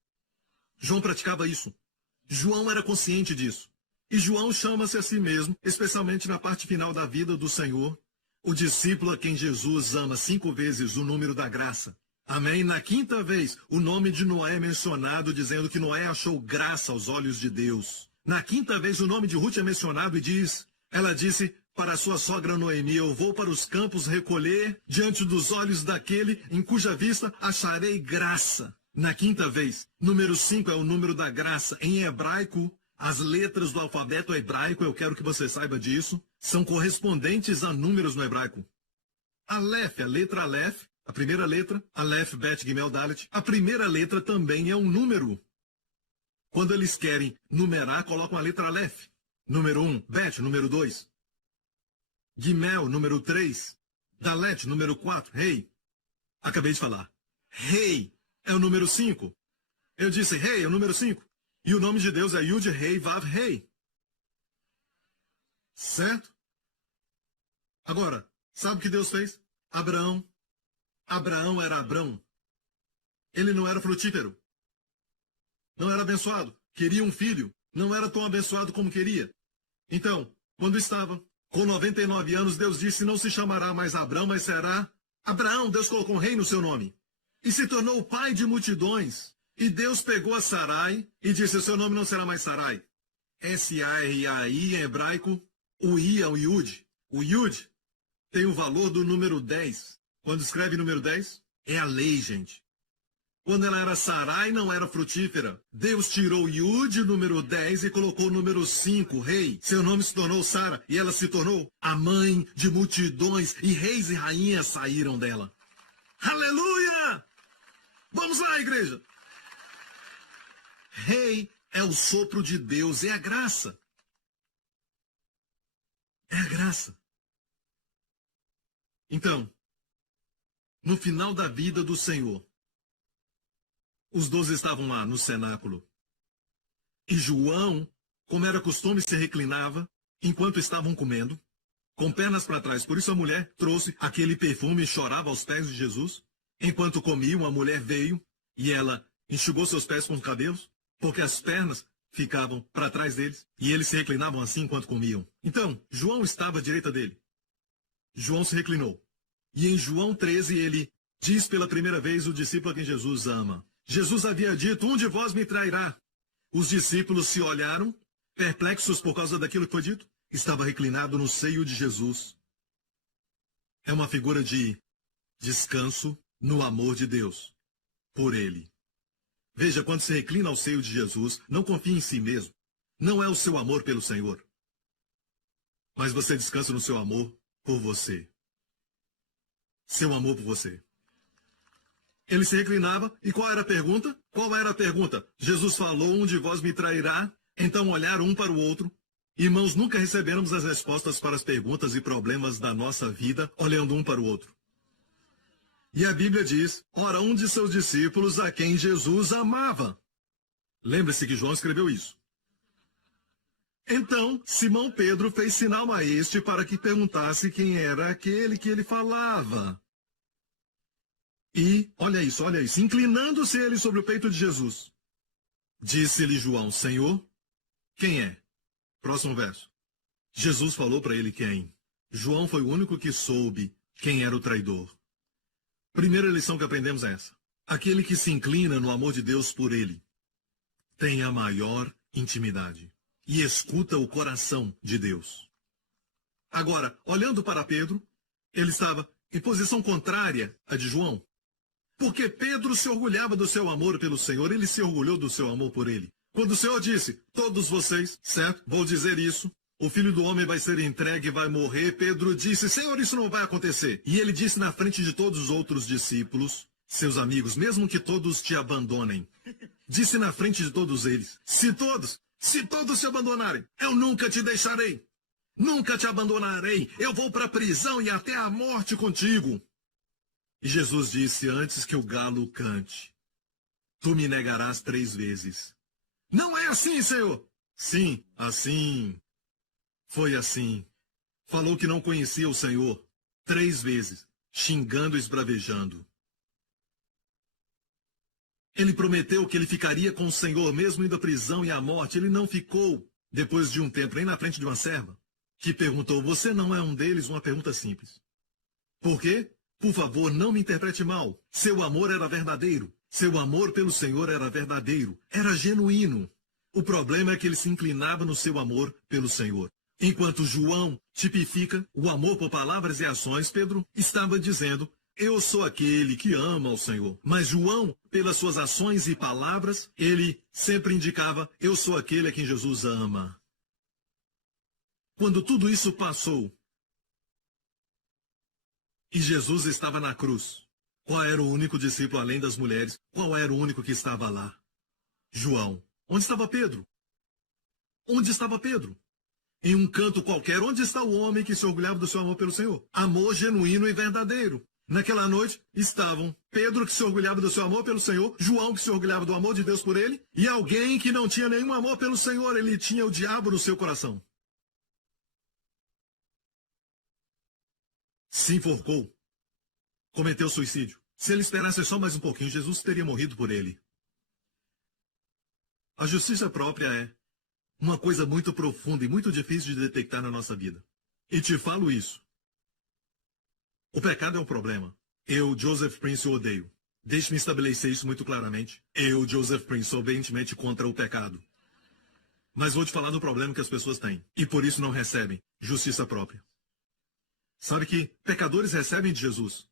João praticava isso. João era consciente disso. E João chama-se a si mesmo, especialmente na parte final da vida do Senhor, o discípulo a quem Jesus ama 5 vezes o número da graça. Amém? Na 5ª vez, o nome de Noé é mencionado, dizendo que Noé achou graça aos olhos de Deus. Na 5ª vez, o nome de Ruth é mencionado e ela disse para sua sogra Noemi, eu vou para os campos recolher diante dos olhos daquele em cuja vista acharei graça. Na 5ª vez, número 5 é o número da graça. Em hebraico, as letras do alfabeto hebraico, eu quero que você saiba disso, são correspondentes a números no hebraico. Aleph, a letra Aleph, a primeira letra, Aleph, Bet, Gimel, Dalet, a primeira letra também é um número. Quando eles querem numerar, colocam a letra Aleph. Número 1, Bet, número 2. Gimel, número 3. Dalet, número 4. Rei. Acabei de falar. Rei é o número 5. Eu disse Rei é o número 5. E o nome de Deus é Yud, Rei, Vav, Rei. Certo? Agora, sabe o que Deus fez? Abraão era Abrão. Ele não era frutífero. Não era abençoado. Queria um filho. Não era tão abençoado como queria. Então, quando estava com 99 anos, Deus disse, não se chamará mais Abrão, mas será Abraão. Deus colocou um rei no seu nome. E se tornou o pai de multidões. E Deus pegou a Sarai e disse, seu nome não será mais Sarai. S-A-R-A-I em hebraico, o I é o Yud. O Yud tem o valor do número 10. Quando escreve número 10, é a lei, gente. Quando ela era Sarai, não era frutífera. Deus tirou Yud, número 10, e colocou o número 5, rei. Seu nome se tornou Sara, e ela se tornou a mãe de multidões, e reis e rainhas saíram dela. Aleluia! Vamos lá, igreja! Rei é o sopro de Deus, é a graça. É a graça. Então, no final da vida do Senhor, os 12 estavam lá no cenáculo. E João, como era costume, se reclinava enquanto estavam comendo, com pernas para trás. Por isso a mulher trouxe aquele perfume e chorava aos pés de Jesus. Enquanto comiam, a mulher veio e ela enxugou seus pés com os cabelos, porque as pernas ficavam para trás deles, e eles se reclinavam assim enquanto comiam. Então, João estava à direita dele. João se reclinou. E em João 13 ele diz pela primeira vez o discípulo a quem Jesus ama. Jesus havia dito, um de vós me trairá. Os discípulos se olharam, perplexos por causa daquilo que foi dito. Estava reclinado no seio de Jesus. É uma figura de descanso no amor de Deus por ele. Veja, quando se reclina ao seio de Jesus, não confie em si mesmo. Não é o seu amor pelo Senhor. Mas você descansa no seu amor por você. Seu amor por você. Ele se reclinava, e qual era a pergunta? Qual era a pergunta? Jesus falou, um de vós me trairá. Então olharam um para o outro. Irmãos, nunca recebemos as respostas para as perguntas e problemas da nossa vida, olhando um para o outro. E a Bíblia diz, ora, um de seus discípulos a quem Jesus amava. Lembre-se que João escreveu isso. Então, Simão Pedro fez sinal a este para que perguntasse quem era aquele que ele falava. E, olha isso, inclinando-se ele sobre o peito de Jesus. Disse-lhe João, Senhor, quem é? Próximo verso. Jesus falou para ele quem. João foi o único que soube quem era o traidor. Primeira lição que aprendemos é essa. Aquele que se inclina no amor de Deus por ele tem a maior intimidade e escuta o coração de Deus. Agora, olhando para Pedro, ele estava em posição contrária à de João. Porque Pedro se orgulhava do seu amor pelo Senhor, ele se orgulhou do seu amor por ele. Quando o Senhor disse, todos vocês, certo, vou dizer isso, o Filho do Homem vai ser entregue e vai morrer, Pedro disse, Senhor, isso não vai acontecer. E ele disse na frente de todos os outros discípulos, seus amigos, mesmo que todos te abandonem, disse na frente de todos eles: se todos te abandonarem, eu nunca te deixarei. Nunca te abandonarei. Eu vou para a prisão e até a morte contigo. E Jesus disse: antes que o galo cante, tu me negarás 3 vezes. Não é assim, Senhor. Sim, assim. Foi assim. Falou que não conhecia o Senhor 3 vezes, xingando e esbravejando. Ele prometeu que ele ficaria com o Senhor, mesmo indo à prisão e à morte. Ele não ficou, depois de um tempo, nem na frente de uma serva, que perguntou: você não é um deles? Uma pergunta simples. Por quê? Por favor, não me interprete mal. Seu amor era verdadeiro. Seu amor pelo Senhor era verdadeiro. Era genuíno. O problema é que ele se inclinava no seu amor pelo Senhor. Enquanto João tipifica o amor por palavras e ações, Pedro estava dizendo: eu sou aquele que ama o Senhor. Mas João, pelas suas ações e palavras, ele sempre indicava: eu sou aquele a quem Jesus ama. Quando tudo isso passou e Jesus estava na cruz, qual era o único discípulo além das mulheres? Qual era o único que estava lá? João. Onde estava Pedro? Onde estava Pedro? Em um canto qualquer. Onde está o homem que se orgulhava do seu amor pelo Senhor? Amor genuíno e verdadeiro. Naquela noite estavam Pedro, que se orgulhava do seu amor pelo Senhor, João, que se orgulhava do amor de Deus por ele, e alguém que não tinha nenhum amor pelo Senhor. Ele tinha o diabo no seu coração. Se enforcou. Cometeu suicídio. Se ele esperasse só mais um pouquinho, Jesus teria morrido por ele. A justiça própria é uma coisa muito profunda e muito difícil de detectar na nossa vida. E te falo isso. O pecado é um problema. Eu, Joseph Prince, o odeio. Deixe-me estabelecer isso muito claramente. Eu, Joseph Prince, sou veementemente contra o pecado. Mas vou te falar do problema que as pessoas têm. E por isso não recebem justiça própria. Sabe que pecadores recebem de Jesus.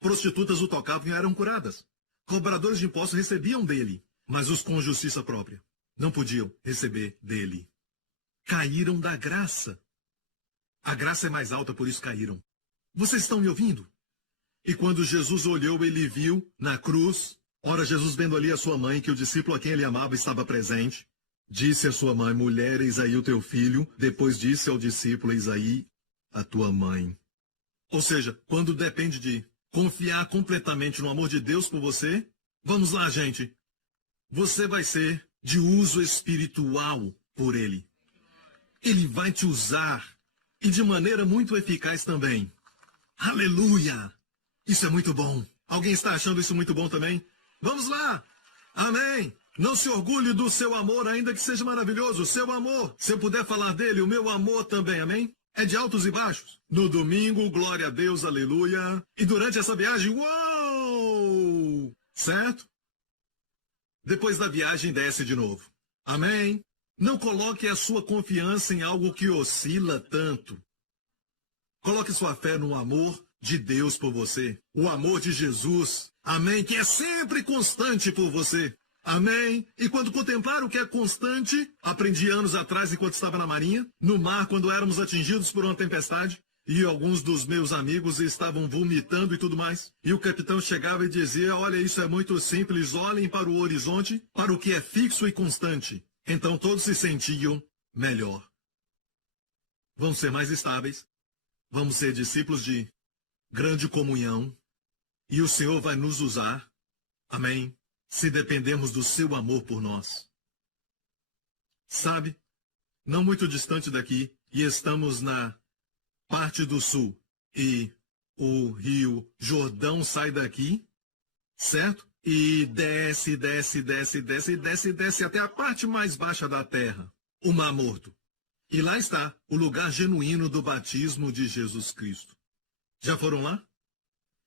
Prostitutas o tocavam e eram curadas. Cobradores de impostos recebiam dele. Mas os com justiça própria não podiam receber dele. Caíram da graça. A graça é mais alta, por isso caíram. Vocês estão me ouvindo? E quando Jesus olhou, ele viu na cruz, ora, Jesus vendo ali a sua mãe, que o discípulo a quem ele amava estava presente, disse à sua mãe: mulher, eis aí o teu filho. Depois disse ao discípulo: eis aí a tua mãe. Ou seja, quando depende de confiar completamente no amor de Deus por você, vamos lá, gente. Você vai ser de uso espiritual por ele. Ele vai te usar, e de maneira muito eficaz também. Aleluia! Isso é muito bom. Alguém está achando isso muito bom também? Vamos lá! Amém! Não se orgulhe do seu amor, ainda que seja maravilhoso. O seu amor, se eu puder falar dele, o meu amor também, amém? É de altos e baixos. No domingo, glória a Deus, aleluia. E durante essa viagem, uou! Certo? Depois da viagem, desce de novo. Amém? Não coloque a sua confiança em algo que oscila tanto. Coloque sua fé no amor de Deus por você. O amor de Jesus. Amém? Que é sempre constante por você. Amém? E quando contemplar o que é constante, aprendi anos atrás, enquanto estava na marinha, no mar, quando éramos atingidos por uma tempestade, e alguns dos meus amigos estavam vomitando e tudo mais. E o capitão chegava e dizia: olha, isso é muito simples, olhem para o horizonte, para o que é fixo e constante. Então todos se sentiam melhor. Vamos ser mais estáveis, vamos ser discípulos de grande comunhão, e o Senhor vai nos usar, amém, se dependermos do seu amor por nós. Sabe, não muito distante daqui, e estamos na parte do sul, e o rio Jordão sai daqui, certo? E desce, desce, desce, desce, desce, desce até a parte mais baixa da terra, o Mar Morto. E lá está o lugar genuíno do batismo de Jesus Cristo. Já foram lá?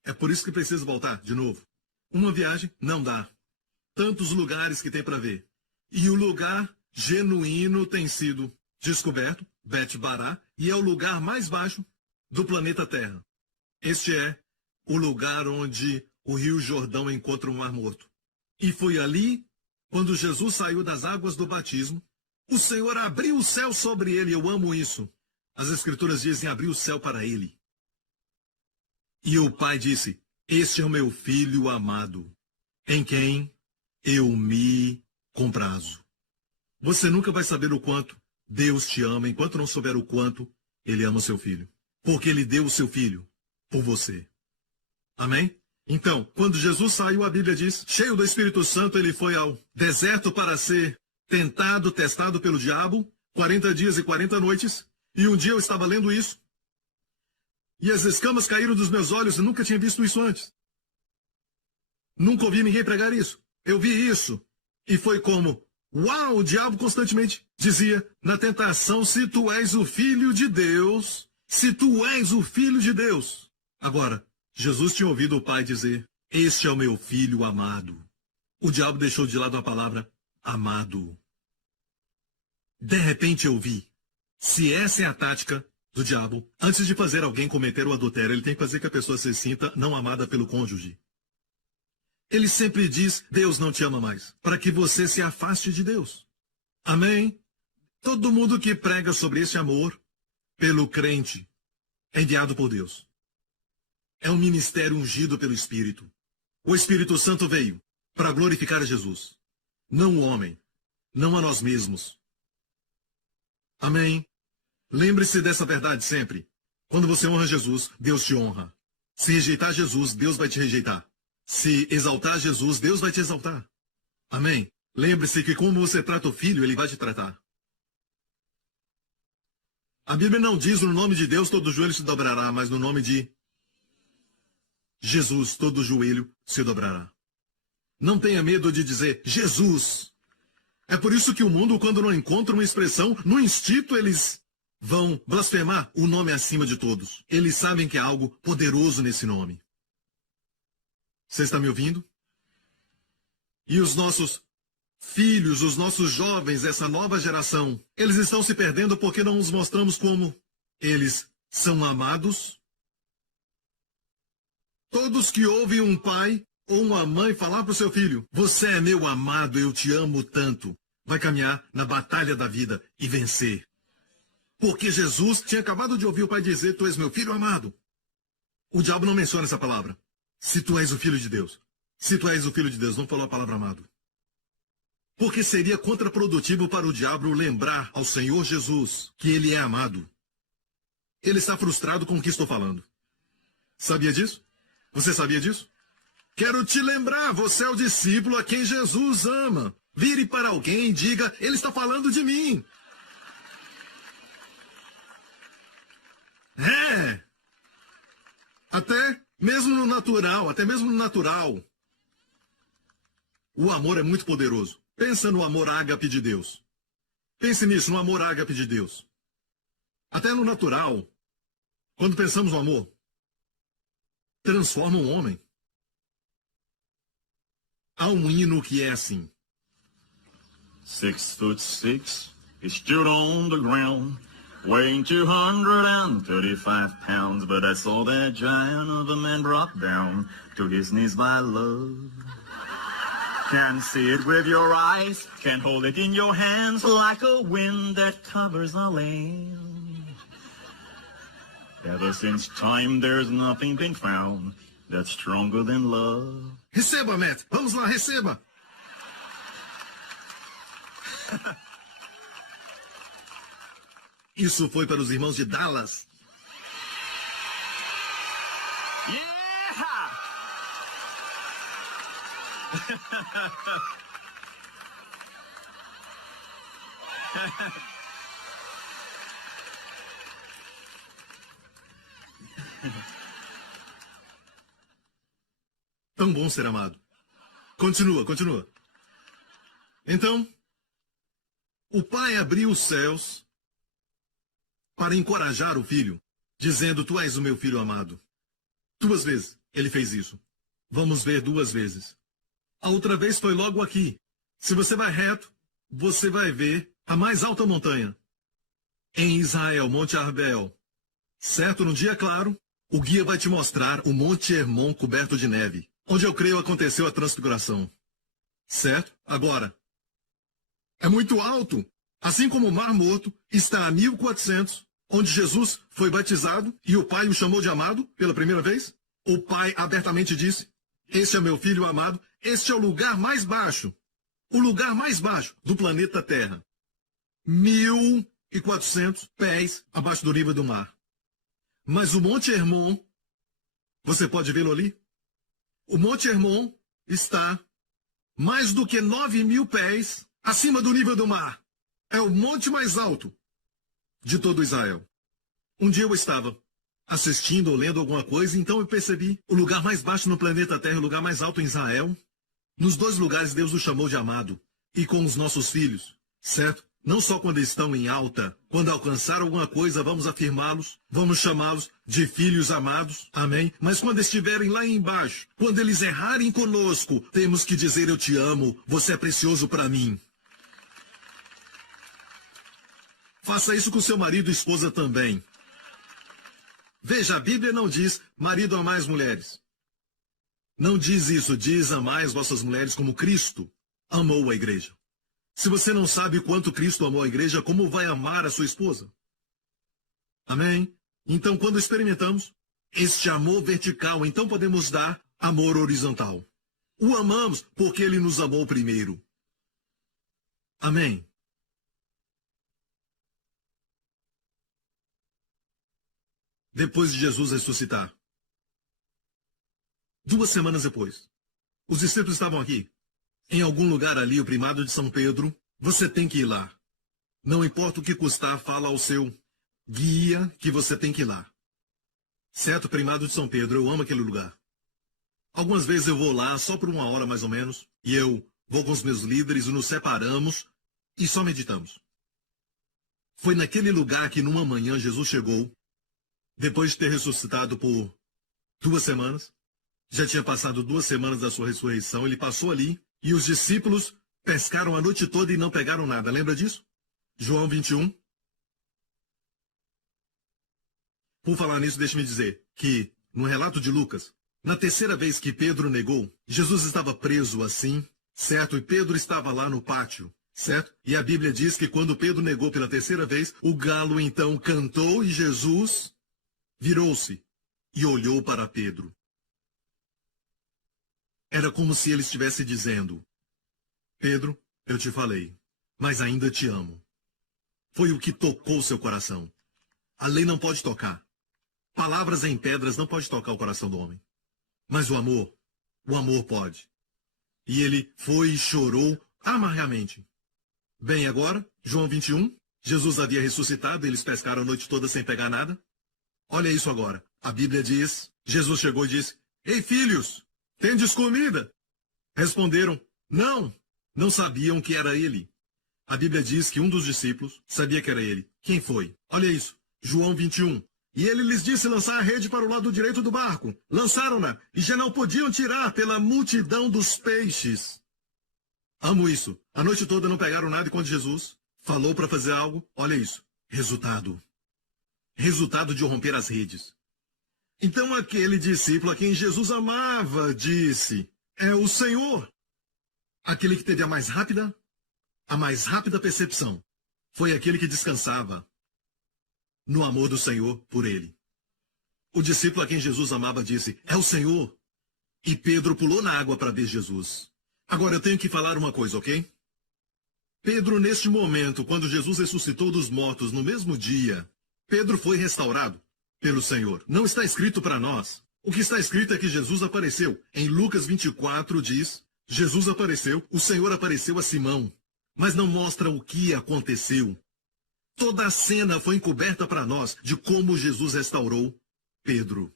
É por isso que precisa voltar de novo. Uma viagem não dá. Tantos lugares que tem para ver. E o lugar genuíno tem sido descoberto, Bet Bará, e é o lugar mais baixo do planeta Terra. Este é o lugar onde o Rio Jordão encontra o Mar Morto. E foi ali, quando Jesus saiu das águas do batismo, o Senhor abriu o céu sobre ele. Eu amo isso. As Escrituras dizem: abriu o céu para ele. E o Pai disse: este é o meu Filho amado, em quem eu me com prazo. Você nunca vai saber o quanto Deus te ama enquanto não souber o quanto Ele ama o seu filho. Porque Ele deu o seu filho por você. Amém? Então, quando Jesus saiu, a Bíblia diz, cheio do Espírito Santo, Ele foi ao deserto para ser tentado, testado pelo diabo, 40 dias e 40 noites. E um dia eu estava lendo isso. E as escamas caíram dos meus olhos. Eu nunca tinha visto isso antes. Nunca ouvi ninguém pregar isso. Eu vi isso. E foi como, uau, o diabo constantemente dizia na tentação, se tu és o filho de Deus, se tu és o filho de Deus. Agora, Jesus tinha ouvido o Pai dizer, este é o meu filho amado. O diabo deixou de lado a palavra amado. De repente eu vi, se essa é a tática do diabo, antes de fazer alguém cometer o adultério, ele tem que fazer que a pessoa se sinta não amada pelo cônjuge. Ele sempre diz, Deus não te ama mais, para que você se afaste de Deus. Amém? Todo mundo que prega sobre esse amor pelo crente é enviado por Deus. É um ministério ungido pelo Espírito. O Espírito Santo veio para glorificar a Jesus, não o homem, não a nós mesmos. Amém? Lembre-se dessa verdade sempre. Quando você honra Jesus, Deus te honra. Se rejeitar Jesus, Deus vai te rejeitar. Se exaltar Jesus, Deus vai te exaltar. Amém? Lembre-se que como você trata o filho, ele vai te tratar. A Bíblia não diz no nome de Deus todo joelho se dobrará, mas no nome de Jesus todo joelho se dobrará. Não tenha medo de dizer Jesus. É por isso que o mundo, quando não encontra uma expressão, no instinto eles vão blasfemar o nome acima de todos. Eles sabem que há algo poderoso nesse nome. Você está me ouvindo? E os nossos filhos, os nossos jovens, essa nova geração, eles estão se perdendo porque não os mostramos como eles são amados. Todos que ouvem um pai ou uma mãe falar para o seu filho, você é meu amado, eu te amo tanto, vai caminhar na batalha da vida e vencer. Porque Jesus tinha acabado de ouvir o pai dizer, tu és meu filho amado. O diabo não menciona essa palavra. Se tu és o filho de Deus. Se tu és o filho de Deus, não falou a palavra amado. Porque seria contraprodutivo para o diabo lembrar ao Senhor Jesus que ele é amado. Ele está frustrado com o que estou falando. Sabia disso? Você sabia disso? Quero te lembrar, você é o discípulo a quem Jesus ama. Vire para alguém e diga, ele está falando de mim. É. Até mesmo no natural, o amor é muito poderoso. Pensa no amor ágape de Deus. Pense nisso, no amor ágape de Deus. Até no natural, quando pensamos no amor, transforma um homem. Há um hino que é assim. 6'6", he stood on the ground, weighing 235 pounds, but I saw that giant of a man brought down to his knees by love. Can see it with your eyes, can hold it in your hands like a wind that covers the land. Ever since time, there's nothing been found that's stronger than love. Receba, Matt. Vamos lá, receba. Isso foi para os irmãos de Dallas. Yeah! Tão bom ser amado. Continua, continua. Então, o pai abriu os céus para encorajar o filho, dizendo, tu és o meu filho amado. 2 vezes ele fez isso. Vamos ver 2 vezes. A outra vez foi logo aqui. Se você vai reto, você vai ver a mais alta montanha. Em Israel, Monte Arbel. Certo? Num dia claro, o guia vai te mostrar o Monte Hermon coberto de neve, onde eu creio aconteceu a transfiguração. Certo? Agora, é muito alto. Assim como o Mar Morto está a 1400, onde Jesus foi batizado e o Pai o chamou de amado pela primeira vez, o Pai abertamente disse, este é meu filho amado, este é o lugar mais baixo. o lugar mais baixo do planeta Terra. 1.400 pés abaixo do nível do mar. Mas o Monte Hermon, você pode vê-lo ali? O Monte Hermon está mais do que 9.000 pés acima do nível do mar. É o monte mais alto de todo Israel. Um dia eu estava assistindo ou lendo alguma coisa, então eu percebi o lugar mais baixo no planeta Terra, o lugar mais alto em Israel. Nos dois lugares Deus os chamou de amado. E com os nossos filhos, certo? Não só quando estão em alta, quando alcançar alguma coisa, vamos afirmá-los, vamos chamá-los de filhos amados, amém? Mas quando estiverem lá embaixo, quando eles errarem conosco, temos que dizer: eu te amo, você é precioso para mim. Faça isso com seu marido e esposa também. Veja, a Bíblia não diz: marido, amai as mulheres. Não diz isso, diz: amai as vossas mulheres como Cristo amou a igreja. Se você não sabe o quanto Cristo amou a igreja, como vai amar a sua esposa? Amém? Então, quando experimentamos este amor vertical, então podemos dar amor horizontal. O amamos porque ele nos amou primeiro. Amém? Depois de Jesus ressuscitar, 2 semanas depois, os discípulos estavam aqui. Em algum lugar ali, o primado de São Pedro, você tem que ir lá. Não importa o que custar, fala ao seu guia que você tem que ir lá. Certo, primado de São Pedro, eu amo aquele lugar. Algumas vezes eu vou lá só por 1 hora mais ou menos, e eu vou com os meus líderes e nos separamos e só meditamos. Foi naquele lugar que numa manhã Jesus chegou, depois de ter ressuscitado por 2 semanas. Já tinha passado 2 semanas da sua ressurreição, ele passou ali. E os discípulos pescaram a noite toda e não pegaram nada. Lembra disso? João 21. Por falar nisso, deixe-me dizer que, no relato de Lucas, na terceira vez que Pedro negou, Jesus estava preso assim, certo? E Pedro estava lá no pátio, certo? E a Bíblia diz que quando Pedro negou pela terceira vez, o galo então cantou e Jesus virou-se e olhou para Pedro. Era como se ele estivesse dizendo: Pedro, eu te falei, mas ainda te amo. Foi o que tocou seu coração. A lei não pode tocar. Palavras em pedras não pode tocar o coração do homem. Mas o amor pode. E ele foi e chorou amargamente. Bem, agora, João 21, Jesus havia ressuscitado, eles pescaram a noite toda sem pegar nada. Olha isso agora. A Bíblia diz, Jesus chegou e disse: Ei, filhos! Tendes comida? Responderam: não, não sabiam que era ele. A Bíblia diz que um dos discípulos sabia que era ele. Quem foi? Olha isso, João 21. E ele lhes disse lançar a rede para o lado direito do barco. Lançaram-na e já não podiam tirar pela multidão dos peixes. Amo isso. A noite toda não pegaram nada e quando Jesus falou para fazer algo, olha isso, resultado. Resultado de romper as redes. Então aquele discípulo a quem Jesus amava disse: é o Senhor. Aquele que teve a mais rápida percepção foi aquele que descansava no amor do Senhor por ele. O discípulo a quem Jesus amava disse: é o Senhor. E Pedro pulou na água para ver Jesus. Agora eu tenho que falar uma coisa, ok? Pedro, neste momento, quando Jesus ressuscitou dos mortos no mesmo dia, Pedro foi restaurado pelo Senhor. Não está escrito para nós. O que está escrito é que Jesus apareceu. Em Lucas 24 diz: Jesus apareceu, o Senhor apareceu a Simão. Mas não mostra o que aconteceu. Toda a cena foi encoberta para nós de como Jesus restaurou Pedro.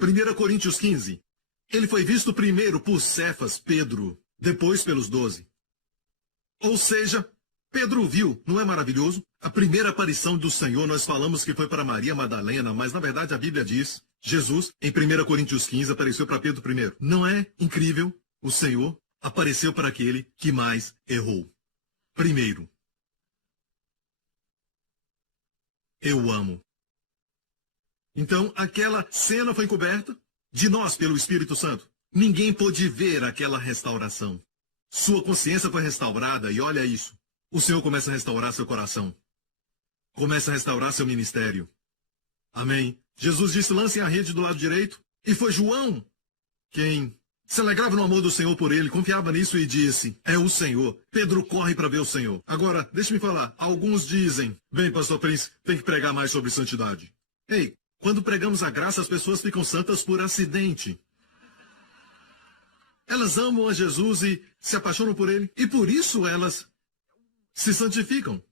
1 Coríntios 15. Ele foi visto primeiro por Cefas, Pedro, depois pelos 12. Ou seja, Pedro viu, não é maravilhoso? A primeira aparição do Senhor, nós falamos que foi para Maria Madalena, mas na verdade a Bíblia diz, Jesus, em 1 Coríntios 15, apareceu para Pedro primeiro. Não é incrível? O Senhor apareceu para aquele que mais errou. Primeiro. Eu amo. Então, aquela cena foi encoberta de nós pelo Espírito Santo. Ninguém pôde ver aquela restauração. Sua consciência foi restaurada e olha isso. O Senhor começa a restaurar seu coração. Começa a restaurar seu ministério. Amém. Jesus disse: lancem a rede do lado direito. E foi João quem se alegrava no amor do Senhor por ele, confiava nisso e disse, é o Senhor. Pedro corre para ver o Senhor. Agora, deixe-me falar. Alguns dizem, bem, pastor Prince, tem que pregar mais sobre santidade. Ei, quando pregamos a graça, as pessoas ficam santas por acidente. Elas amam a Jesus e se apaixonam por ele, e por isso elas se santificam.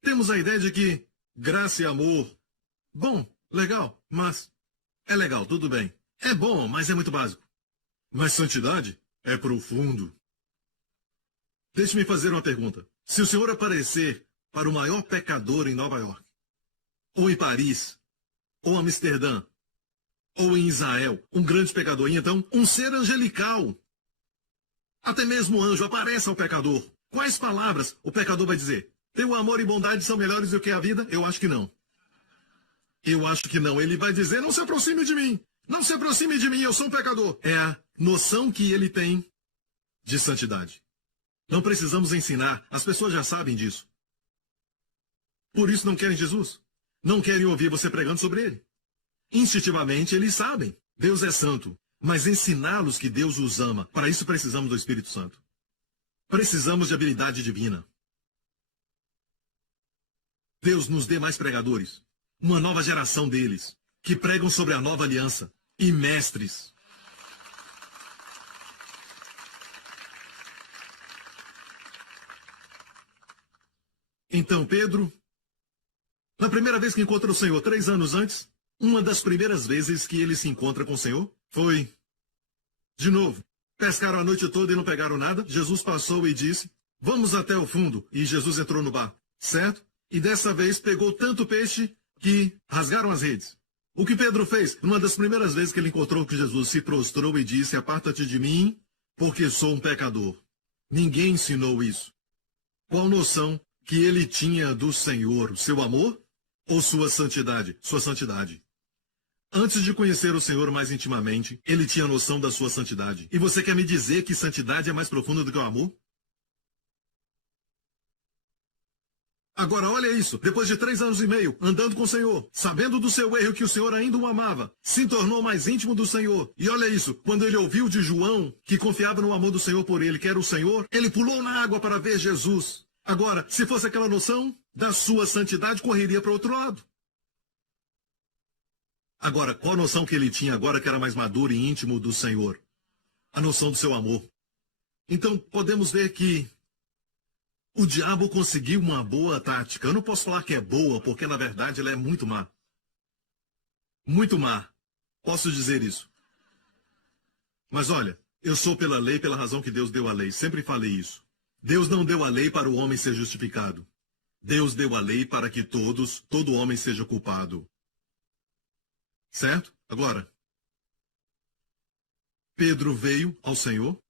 Temos a ideia de que graça e amor, bom, legal, mas é legal, tudo bem. É bom, mas é muito básico. Mas santidade é profundo. Deixe-me fazer uma pergunta. Se o Senhor aparecer para o maior pecador em Nova York, ou em Paris, ou Amsterdã, ou em Israel, um grande pecador, e então um ser angelical, até mesmo um anjo, aparece ao pecador, quais palavras o pecador vai dizer? Teu amor e bondade são melhores do que a vida? Eu acho que não. Eu acho que não. Ele vai dizer, não se aproxime de mim. Não se aproxime de mim, eu sou um pecador. É a noção que ele tem de santidade. Não precisamos ensinar, as pessoas já sabem disso. Por isso não querem Jesus. Não querem ouvir você pregando sobre ele. Instintivamente eles sabem, Deus é santo. Mas ensiná-los que Deus os ama, para isso precisamos do Espírito Santo. Precisamos de habilidade divina. Deus nos dê mais pregadores. Uma nova geração deles, que pregam sobre a nova aliança. E mestres. Então Pedro, na primeira vez que encontra o Senhor, 3 anos antes, uma das primeiras vezes que ele se encontra com o Senhor, foi, de novo, pescaram a noite toda e não pegaram nada. Jesus passou e disse, vamos até o fundo. E Jesus entrou no barco, certo? E dessa vez pegou tanto peixe que rasgaram as redes. O que Pedro fez? Uma das primeiras vezes que ele encontrou com Jesus, se prostrou e disse, aparta-te de mim, porque sou um pecador. Ninguém ensinou isso. Qual noção que ele tinha do Senhor? Seu amor ou sua santidade? Sua santidade. Antes de conhecer o Senhor mais intimamente, ele tinha noção da sua santidade. E você quer me dizer que santidade é mais profunda do que o amor? Agora, olha isso. Depois de 3 anos e meio, andando com o Senhor, sabendo do seu erro que o Senhor ainda o amava, se tornou mais íntimo do Senhor. E olha isso. Quando ele ouviu de João, que confiava no amor do Senhor por ele, que era o Senhor, ele pulou na água para ver Jesus. Agora, se fosse aquela noção da sua santidade, correria para o outro lado. Agora, qual a noção que ele tinha agora que era mais maduro e íntimo do Senhor? A noção do seu amor. Então, podemos ver que o diabo conseguiu uma boa tática. Eu não posso falar que é boa, porque na verdade ela é muito má. Muito má. Posso dizer isso. Mas olha, eu sou pela lei pela razão que Deus deu a lei. Sempre falei isso. Deus não deu a lei para o homem ser justificado. Deus deu a lei para que todo homem seja culpado. Certo? Agora, Pedro veio ao Senhor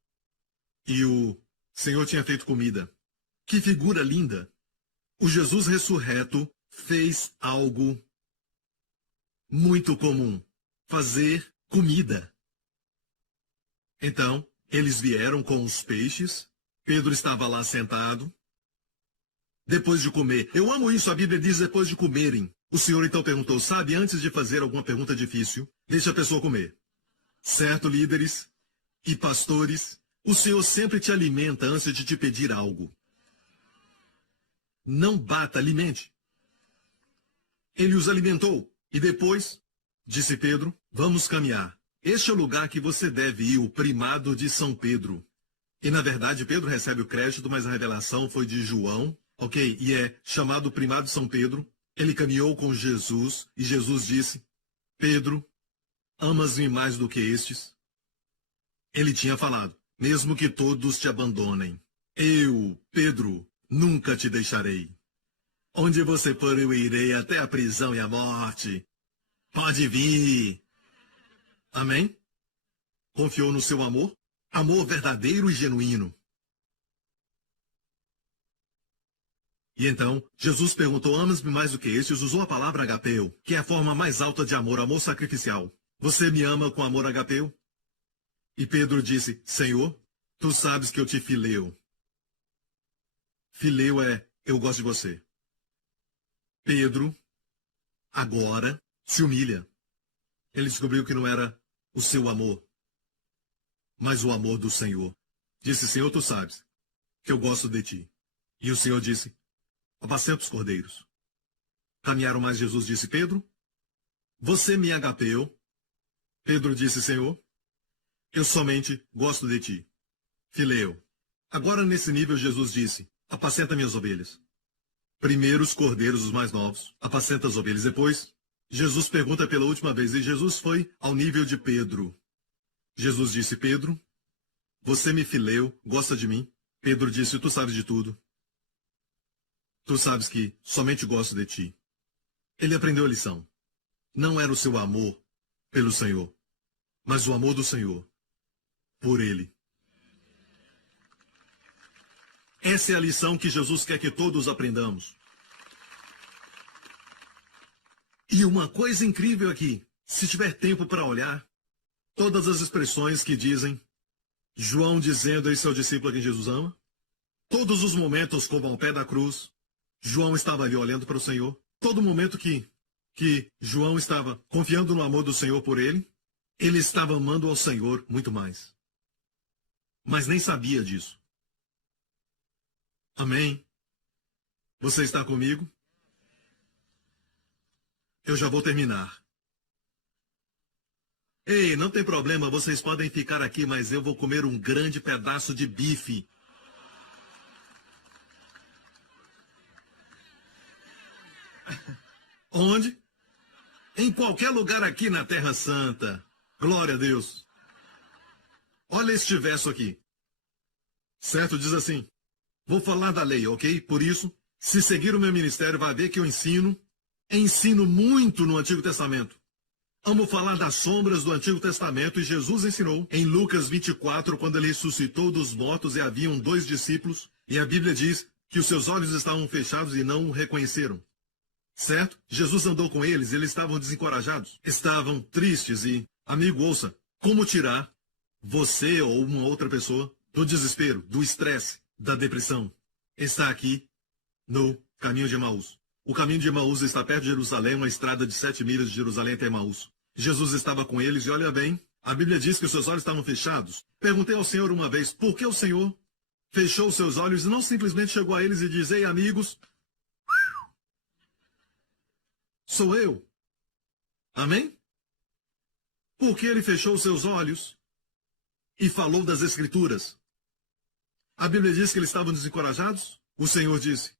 e o Senhor tinha feito comida. Que figura linda! O Jesus ressurreto fez algo muito comum. Fazer comida. Então, eles vieram com os peixes. Pedro estava lá sentado. Depois de comer. Eu amo isso, a Bíblia diz depois de comerem. O Senhor então perguntou, sabe, antes de fazer alguma pergunta difícil, deixa a pessoa comer. Certo, líderes e pastores, o Senhor sempre te alimenta antes de te pedir algo. Não bata, alimente. Ele os alimentou. E depois, disse Pedro, vamos caminhar. Este é o lugar que você deve ir, o primado de São Pedro. E na verdade, Pedro recebe o crédito, mas a revelação foi de João, ok? E é chamado primado de São Pedro. Ele caminhou com Jesus e Jesus disse, Pedro, amas-me mais do que estes? Ele tinha falado, mesmo que todos te abandonem. Eu, Pedro, nunca te deixarei. Onde você for, eu irei até a prisão e a morte. Pode vir. Amém? Confiou no seu amor? Amor verdadeiro e genuíno. E então, Jesus perguntou, amas-me mais do que estes? Usou a palavra agapeu, que é a forma mais alta de amor, amor sacrificial. Você me ama com amor agapeu? E Pedro disse, Senhor, tu sabes que eu te fileo. Fileu é, eu gosto de você. Pedro, agora, se humilha. Ele descobriu que não era o seu amor. mas o amor do Senhor. Disse, Senhor, tu sabes que eu gosto de ti. E o Senhor disse, apacenta os cordeiros. Caminharam mais, Jesus disse, Pedro, você me agapeou? Pedro disse, Senhor, eu somente gosto de ti. Fileu. Agora nesse nível Jesus disse, apacenta minhas ovelhas. Primeiro os cordeiros, os mais novos, apacenta as ovelhas. Depois, Jesus pergunta pela última vez, e Jesus foi ao nível de Pedro. Jesus disse, Pedro, você me fileu, gosta de mim? Pedro disse, tu sabes de tudo. Tu sabes que somente gosto de ti. Ele aprendeu a lição. Não era o seu amor pelo Senhor, mas o amor do Senhor por ele. Essa é a lição que Jesus quer que todos aprendamos. E uma coisa incrível aqui, se tiver tempo para olhar, todas as expressões que dizem João dizendo esse é o discípulo a quem Jesus ama, todos os momentos como ao pé da cruz, João estava ali olhando para o Senhor, todo momento que João estava confiando no amor do Senhor por ele estava amando ao Senhor muito mais. Mas nem sabia disso. Amém? Você está comigo? Eu já vou terminar. Ei, não tem problema, vocês podem ficar aqui, mas eu vou comer um grande pedaço de bife. Onde? Em qualquer lugar aqui na Terra Santa. Glória a Deus. Olha este verso aqui. Certo? Diz assim. Vou falar da lei, ok? Por isso, se seguir o meu ministério, vai ver que eu ensino muito no Antigo Testamento. Amo falar das sombras do Antigo Testamento e Jesus ensinou em Lucas 24, quando ele ressuscitou dos mortos e haviam 2 discípulos, e a Bíblia diz que os seus olhos estavam fechados e não o reconheceram. Certo? Jesus andou com eles, eles estavam desencorajados, estavam tristes e, amigo, ouça, como tirar você ou uma outra pessoa do desespero, do estresse, da depressão? Está aqui no caminho de Emaús. O caminho de Emaús está perto de Jerusalém, uma estrada de 7 milhas de Jerusalém até Emaús. Jesus estava com eles e olha bem, a Bíblia diz que os seus olhos estavam fechados. Perguntei ao Senhor uma vez, por que o Senhor fechou os seus olhos e não simplesmente chegou a eles e disse, ei amigos, sou eu. Amém? Por que ele fechou os seus olhos e falou das Escrituras? A Bíblia diz que eles estavam desencorajados. O Senhor disse,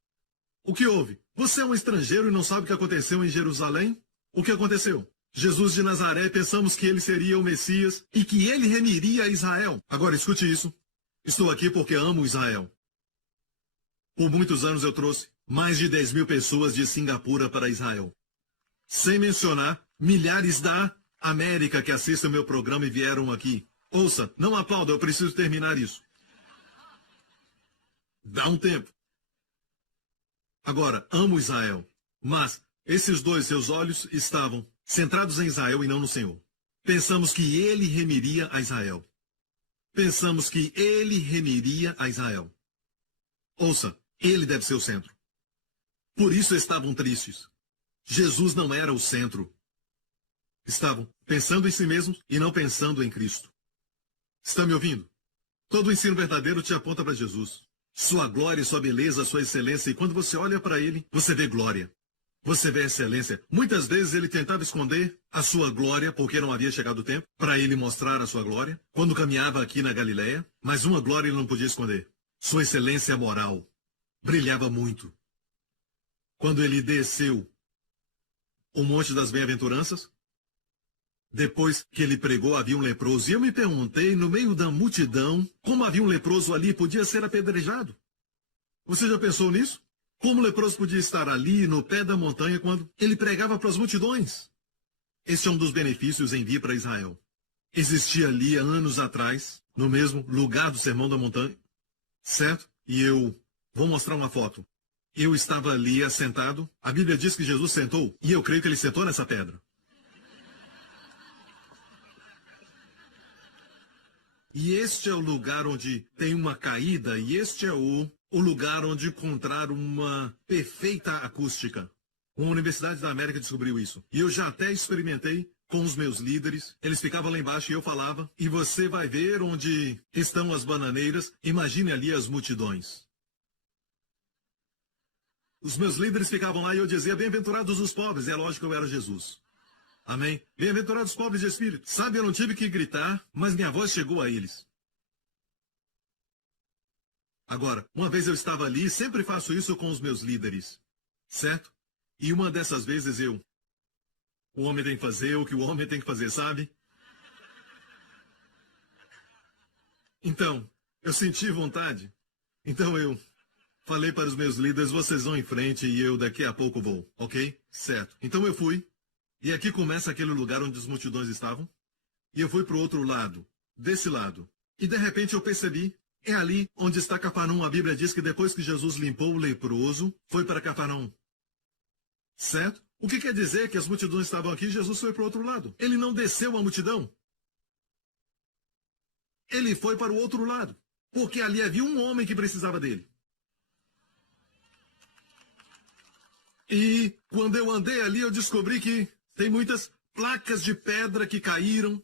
o que houve? Você é um estrangeiro e não sabe o que aconteceu em Jerusalém? O que aconteceu? Jesus de Nazaré, pensamos que ele seria o Messias e que ele remiria Israel. Agora escute isso. Estou aqui porque amo Israel. Por muitos anos eu trouxe mais de 10 mil pessoas de Singapura para Israel. Sem mencionar milhares da América que assistem meu programa e vieram aqui. Ouça, não aplauda, eu preciso terminar isso. Dá um tempo. Agora, amo Israel, mas esses 2, seus olhos estavam centrados em Israel e não no Senhor. Pensamos que ele remiria a Israel. Pensamos que ele remiria a Israel. Ouça, ele deve ser o centro. Por isso estavam tristes. Jesus não era o centro. Estavam pensando em si mesmos e não pensando em Cristo. Está me ouvindo? Todo o ensino verdadeiro te aponta para Jesus. Sua glória, sua beleza, sua excelência. E quando você olha para ele, você vê glória. Você vê excelência. Muitas vezes ele tentava esconder a sua glória porque não havia chegado o tempo para ele mostrar a sua glória. Quando caminhava aqui na Galileia, mas uma glória ele não podia esconder. Sua excelência moral brilhava muito. Quando ele desceu o Monte das Bem-aventuranças, depois que ele pregou, havia um leproso. E eu me perguntei, no meio da multidão, como havia um leproso ali, podia ser apedrejado. Você já pensou nisso? Como o leproso podia estar ali, no pé da montanha, quando ele pregava para as multidões? Esse é um dos benefícios em vir para Israel. Existia ali, há anos atrás, no mesmo lugar do Sermão da Montanha, certo? E eu vou mostrar uma foto. Eu estava ali assentado. A Bíblia diz que Jesus sentou, e eu creio que ele sentou nessa pedra. E este é o lugar onde tem uma caída, e este é o lugar onde encontrar uma perfeita acústica. A Universidade da América descobriu isso. E eu já até experimentei com os meus líderes. Eles ficavam lá embaixo e eu falava. E você vai ver onde estão as bananeiras. Imagine ali as multidões. Os meus líderes ficavam lá e eu dizia, bem-aventurados os pobres. É lógico que eu era Jesus. Amém? Bem-aventurados os pobres de espírito. Sabe, eu não tive que gritar, mas minha voz chegou a eles. Agora, uma vez eu estava ali, sempre faço isso com os meus líderes. Certo? E uma dessas vezes o homem tem que fazer o que o homem tem que fazer, sabe? Então, eu senti vontade. Então eu falei para os meus líderes, vocês vão em frente e eu daqui a pouco vou, ok? Certo. Então eu fui. E aqui começa aquele lugar onde as multidões estavam. E eu fui para o outro lado, desse lado. E de repente eu percebi, é ali onde está Cafarnaum. A Bíblia diz que depois que Jesus limpou o leproso, foi para Cafarnaum. Certo? O que quer dizer que as multidões estavam aqui e Jesus foi para o outro lado? Ele não desceu a multidão. Ele foi para o outro lado. Porque ali havia um homem que precisava dele. E quando eu andei ali, eu descobri que tem muitas placas de pedra que caíram,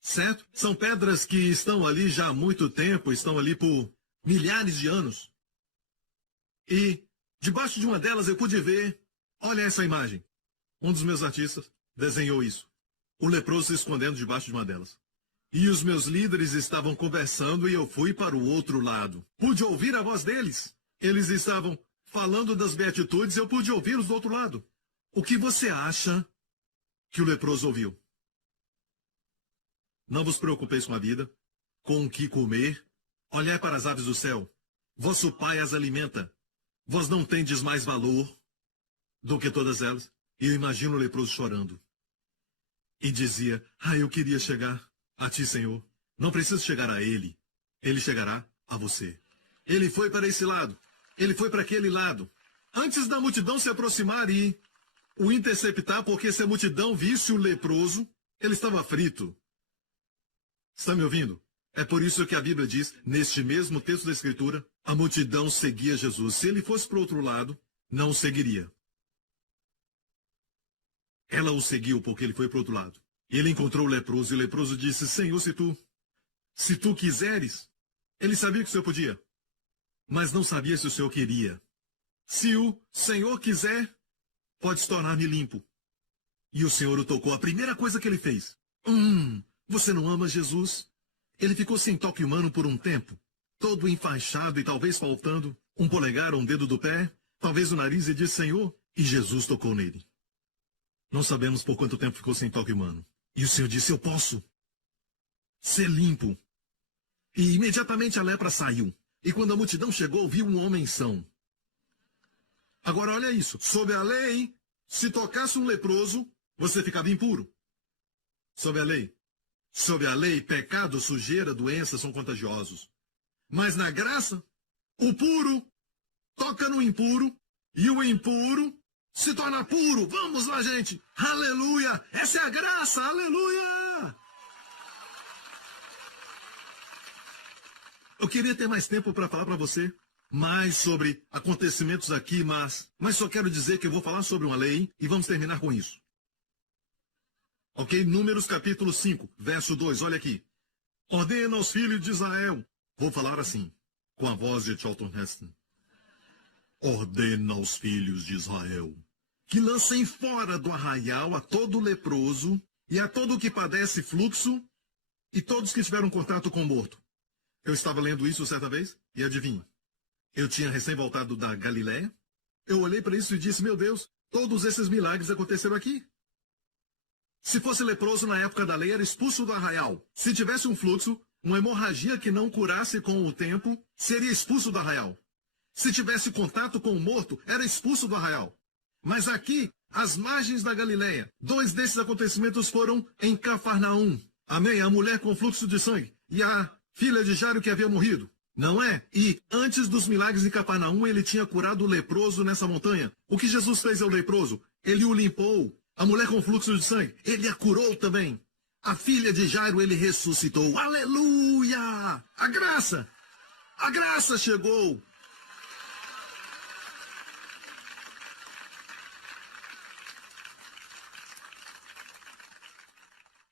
certo? São pedras que estão ali já há muito tempo, estão ali por milhares de anos. E debaixo de uma delas eu pude ver, olha essa imagem. Um dos meus artistas desenhou isso. O leproso se escondendo debaixo de uma delas. E os meus líderes estavam conversando e eu fui para o outro lado. Pude ouvir a voz deles. Eles estavam falando das beatitudes, eu pude ouvi-los do outro lado. O que você acha que o leproso ouviu? Não vos preocupeis com a vida, com o que comer. Olhai para as aves do céu. Vosso Pai as alimenta. Vós não tendes mais valor do que todas elas. E eu imagino o leproso chorando. E dizia, eu queria chegar a ti, Senhor. Não preciso chegar a ele. Ele chegará a você. Ele foi para esse lado. Ele foi para aquele lado. Antes da multidão se aproximar e o interceptar, porque se a multidão visse o leproso, ele estava frito. Está me ouvindo? É por isso que a Bíblia diz, neste mesmo texto da Escritura, a multidão seguia Jesus. Se ele fosse para o outro lado, não o seguiria. Ela o seguiu porque ele foi para o outro lado. Ele encontrou o leproso e o leproso disse, Senhor, se tu quiseres. Ele sabia que o Senhor podia, mas não sabia se o Senhor queria. Se o Senhor quiser, pode tornar-me limpo. E o Senhor o tocou. A primeira coisa que ele fez. Você não ama Jesus? Ele ficou sem toque humano por um tempo, todo enfaixado e talvez faltando um polegar ou um dedo do pé, talvez o nariz, e disse, Senhor, e Jesus tocou nele. Não sabemos por quanto tempo ficou sem toque humano. E o Senhor disse, eu posso ser limpo. E imediatamente a lepra saiu. E quando a multidão chegou, viu um homem são. Agora olha isso. Sob a lei, se tocasse um leproso, você ficava impuro. Sob a lei, pecado, sujeira, doença são contagiosos. Mas na graça, o puro toca no impuro e o impuro se torna puro. Vamos lá, gente. Aleluia. Essa é a graça. Aleluia. Eu queria ter mais tempo para falar para você mais sobre acontecimentos aqui, mas só quero dizer que eu vou falar sobre uma lei e vamos terminar com isso. Ok? Números capítulo 5, verso 2, olha aqui. Ordena aos filhos de Israel. Vou falar assim, com a voz de Charlton Heston. Ordena aos filhos de Israel que lancem fora do arraial a todo leproso e a todo que padece fluxo e todos que tiveram contato com o morto. Eu estava lendo isso certa vez e adivinha. Eu tinha recém voltado da Galiléia. Eu olhei para isso e disse, meu Deus, todos esses milagres aconteceram aqui. Se fosse leproso na época da lei, era expulso do arraial. Se tivesse um fluxo, uma hemorragia que não curasse com o tempo, seria expulso do arraial. Se tivesse contato com o morto, era expulso do arraial. Mas aqui, às margens da Galiléia, 2 desses acontecimentos foram em Cafarnaum. Amém? A mulher com fluxo de sangue e a filha de Jairo que havia morrido. Não é? E antes dos milagres em Cafarnaum, ele tinha curado o leproso nessa montanha. O que Jesus fez ao leproso? Ele o limpou. A mulher com fluxo de sangue, ele a curou também. A filha de Jairo, ele ressuscitou. Aleluia! A graça chegou.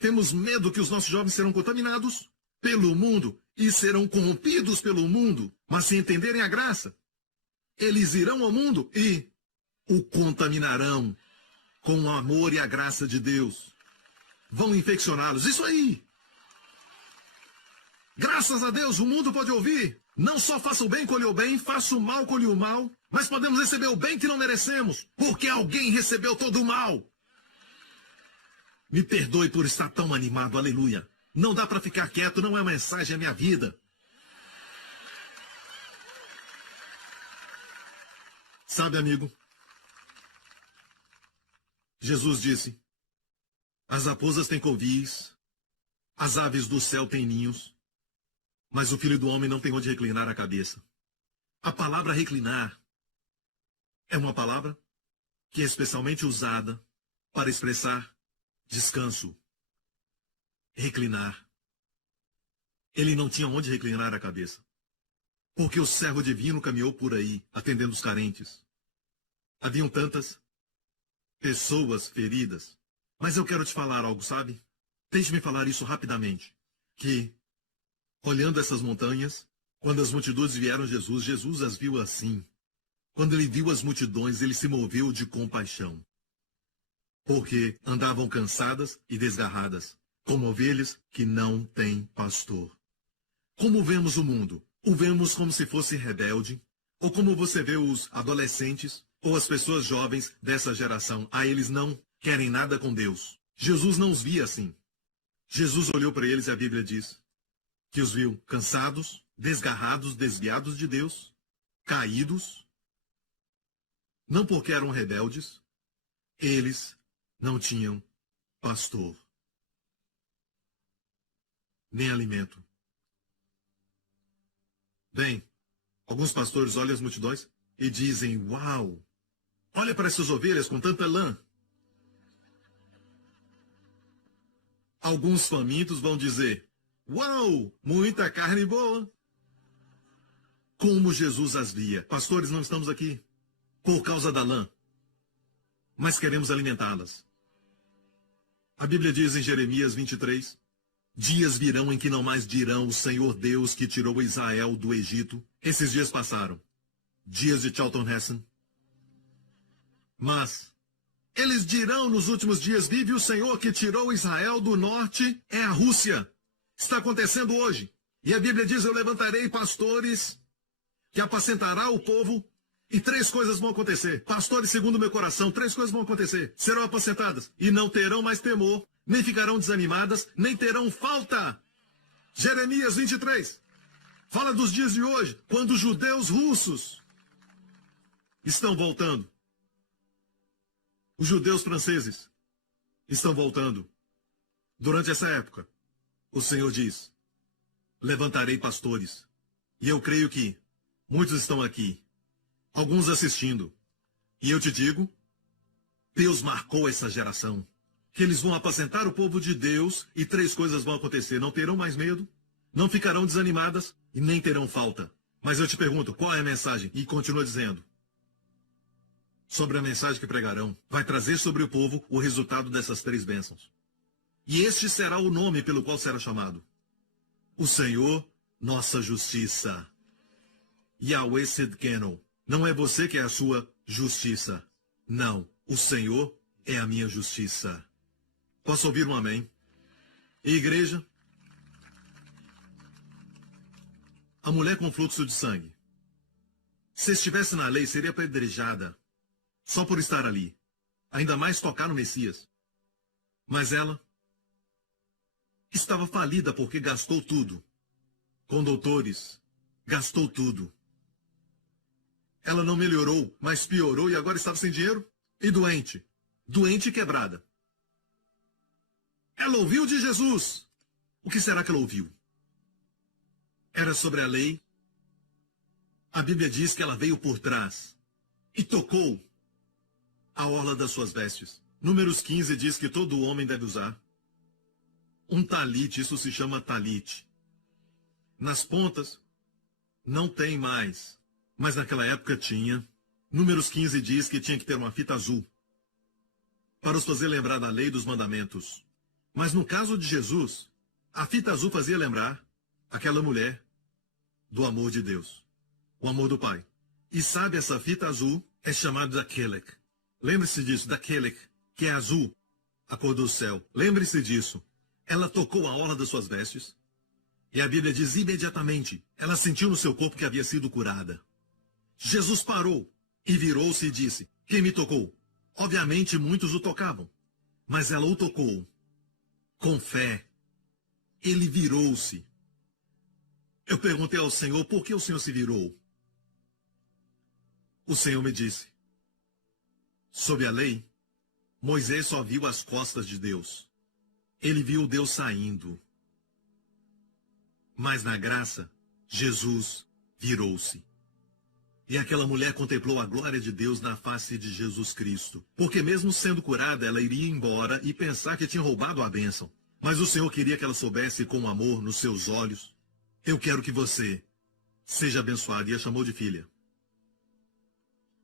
Temos medo que os nossos jovens serão contaminados pelo mundo e serão corrompidos pelo mundo. Mas se entenderem a graça, eles irão ao mundo e o contaminarão com o amor e a graça de Deus. Vão infeccioná-los. Isso aí. Graças a Deus, o mundo pode ouvir. Não só faça o bem, colhe o bem, faça o mal, colhe o mal, mas podemos receber o bem que não merecemos, porque alguém recebeu todo o mal. Me perdoe por estar tão animado, aleluia. Não dá para ficar quieto, não é uma mensagem, é minha vida. Sabe, amigo, Jesus disse, as raposas têm covis, as aves do céu têm ninhos, mas o Filho do Homem não tem onde reclinar a cabeça. A palavra reclinar é uma palavra que é especialmente usada para expressar descanso. Reclinar. Ele não tinha onde reclinar a cabeça, porque o servo divino caminhou por aí, atendendo os carentes. Haviam tantas pessoas feridas. Mas eu quero te falar algo, sabe? Deixe-me falar isso rapidamente. Que, olhando essas montanhas, quando as multidões vieram a Jesus, Jesus as viu assim. Quando ele viu as multidões, ele se moveu de compaixão. Porque andavam cansadas e desgarradas, como ovelhas que não têm pastor. Como vemos o mundo? O vemos como se fosse rebelde? Ou como você vê os adolescentes ou as pessoas jovens dessa geração? Eles não querem nada com Deus. Jesus não os via assim. Jesus olhou para eles e a Bíblia diz que os viu cansados, desgarrados, desviados de Deus, caídos. Não porque eram rebeldes, eles não tinham pastor, nem alimento. Bem, alguns pastores olham as multidões e dizem, uau, olha para essas ovelhas com tanta lã. Alguns famintos vão dizer, uau, muita carne boa. Como Jesus as via. Pastores, não estamos aqui por causa da lã, mas queremos alimentá-las. A Bíblia diz em Jeremias 23, dias virão em que não mais dirão o Senhor Deus que tirou Israel do Egito. Esses dias passaram. Dias de Charlton Heston. Mas eles dirão nos últimos dias, vive o Senhor que tirou Israel do norte, é a Rússia. Está acontecendo hoje. E a Bíblia diz, eu levantarei pastores que apacentará o povo e 3 coisas vão acontecer. Pastores segundo o meu coração, 3 coisas vão acontecer. Serão apacentadas e não terão mais temor, nem ficarão desanimadas, nem terão falta. Jeremias 23. Fala dos dias de hoje, quando os judeus russos estão voltando. Os judeus franceses estão voltando. Durante essa época, o Senhor diz, levantarei pastores. E eu creio que muitos estão aqui, alguns assistindo. E eu te digo, Deus marcou essa geração, que eles vão apacentar o povo de Deus e 3 coisas vão acontecer. Não terão mais medo, não ficarão desanimadas e nem terão falta. Mas eu te pergunto, qual é a mensagem? E continua dizendo, sobre a mensagem que pregarão, vai trazer sobre o povo o resultado dessas 3 bênçãos. E este será o nome pelo qual será chamado. O Senhor, nossa justiça. Yahweh Sidkenu. Não é você que é a sua justiça. Não, o Senhor é a minha justiça. Posso ouvir um amém? E igreja? A mulher com fluxo de sangue, se estivesse na lei, seria apedrejada só por estar ali. Ainda mais tocar no Messias. Mas ela estava falida porque gastou tudo. Com doutores, gastou tudo. Ela não melhorou, mas piorou e agora estava sem dinheiro e doente. Doente e quebrada. Ela ouviu de Jesus. O que será que ela ouviu? Era sobre a lei. A Bíblia diz que ela veio por trás e tocou a orla das suas vestes. Números 15 diz que todo homem deve usar um talite, isso se chama talite. Nas pontas não tem mais, mas naquela época tinha. Números 15 diz que tinha que ter uma fita azul para os fazer lembrar da lei dos mandamentos. Mas no caso de Jesus, a fita azul fazia lembrar aquela mulher do amor de Deus, o amor do Pai. E sabe, essa fita azul é chamada da Kelek. Lembre-se disso, da Kelek, que é azul, a cor do céu. Lembre-se disso. Ela tocou a orla das suas vestes, e a Bíblia diz imediatamente, ela sentiu no seu corpo que havia sido curada. Jesus parou e virou-se e disse, quem me tocou? Obviamente muitos o tocavam, mas ela o tocou com fé. Ele virou-se. Eu perguntei ao Senhor, por que o Senhor se virou? O Senhor me disse, sob a lei, Moisés só viu as costas de Deus. Ele viu Deus saindo. Mas na graça, Jesus virou-se. E aquela mulher contemplou a glória de Deus na face de Jesus Cristo. Porque mesmo sendo curada, ela iria embora e pensar que tinha roubado a bênção. Mas o Senhor queria que ela soubesse com amor nos seus olhos. Eu quero que você seja abençoado. E a chamou de filha.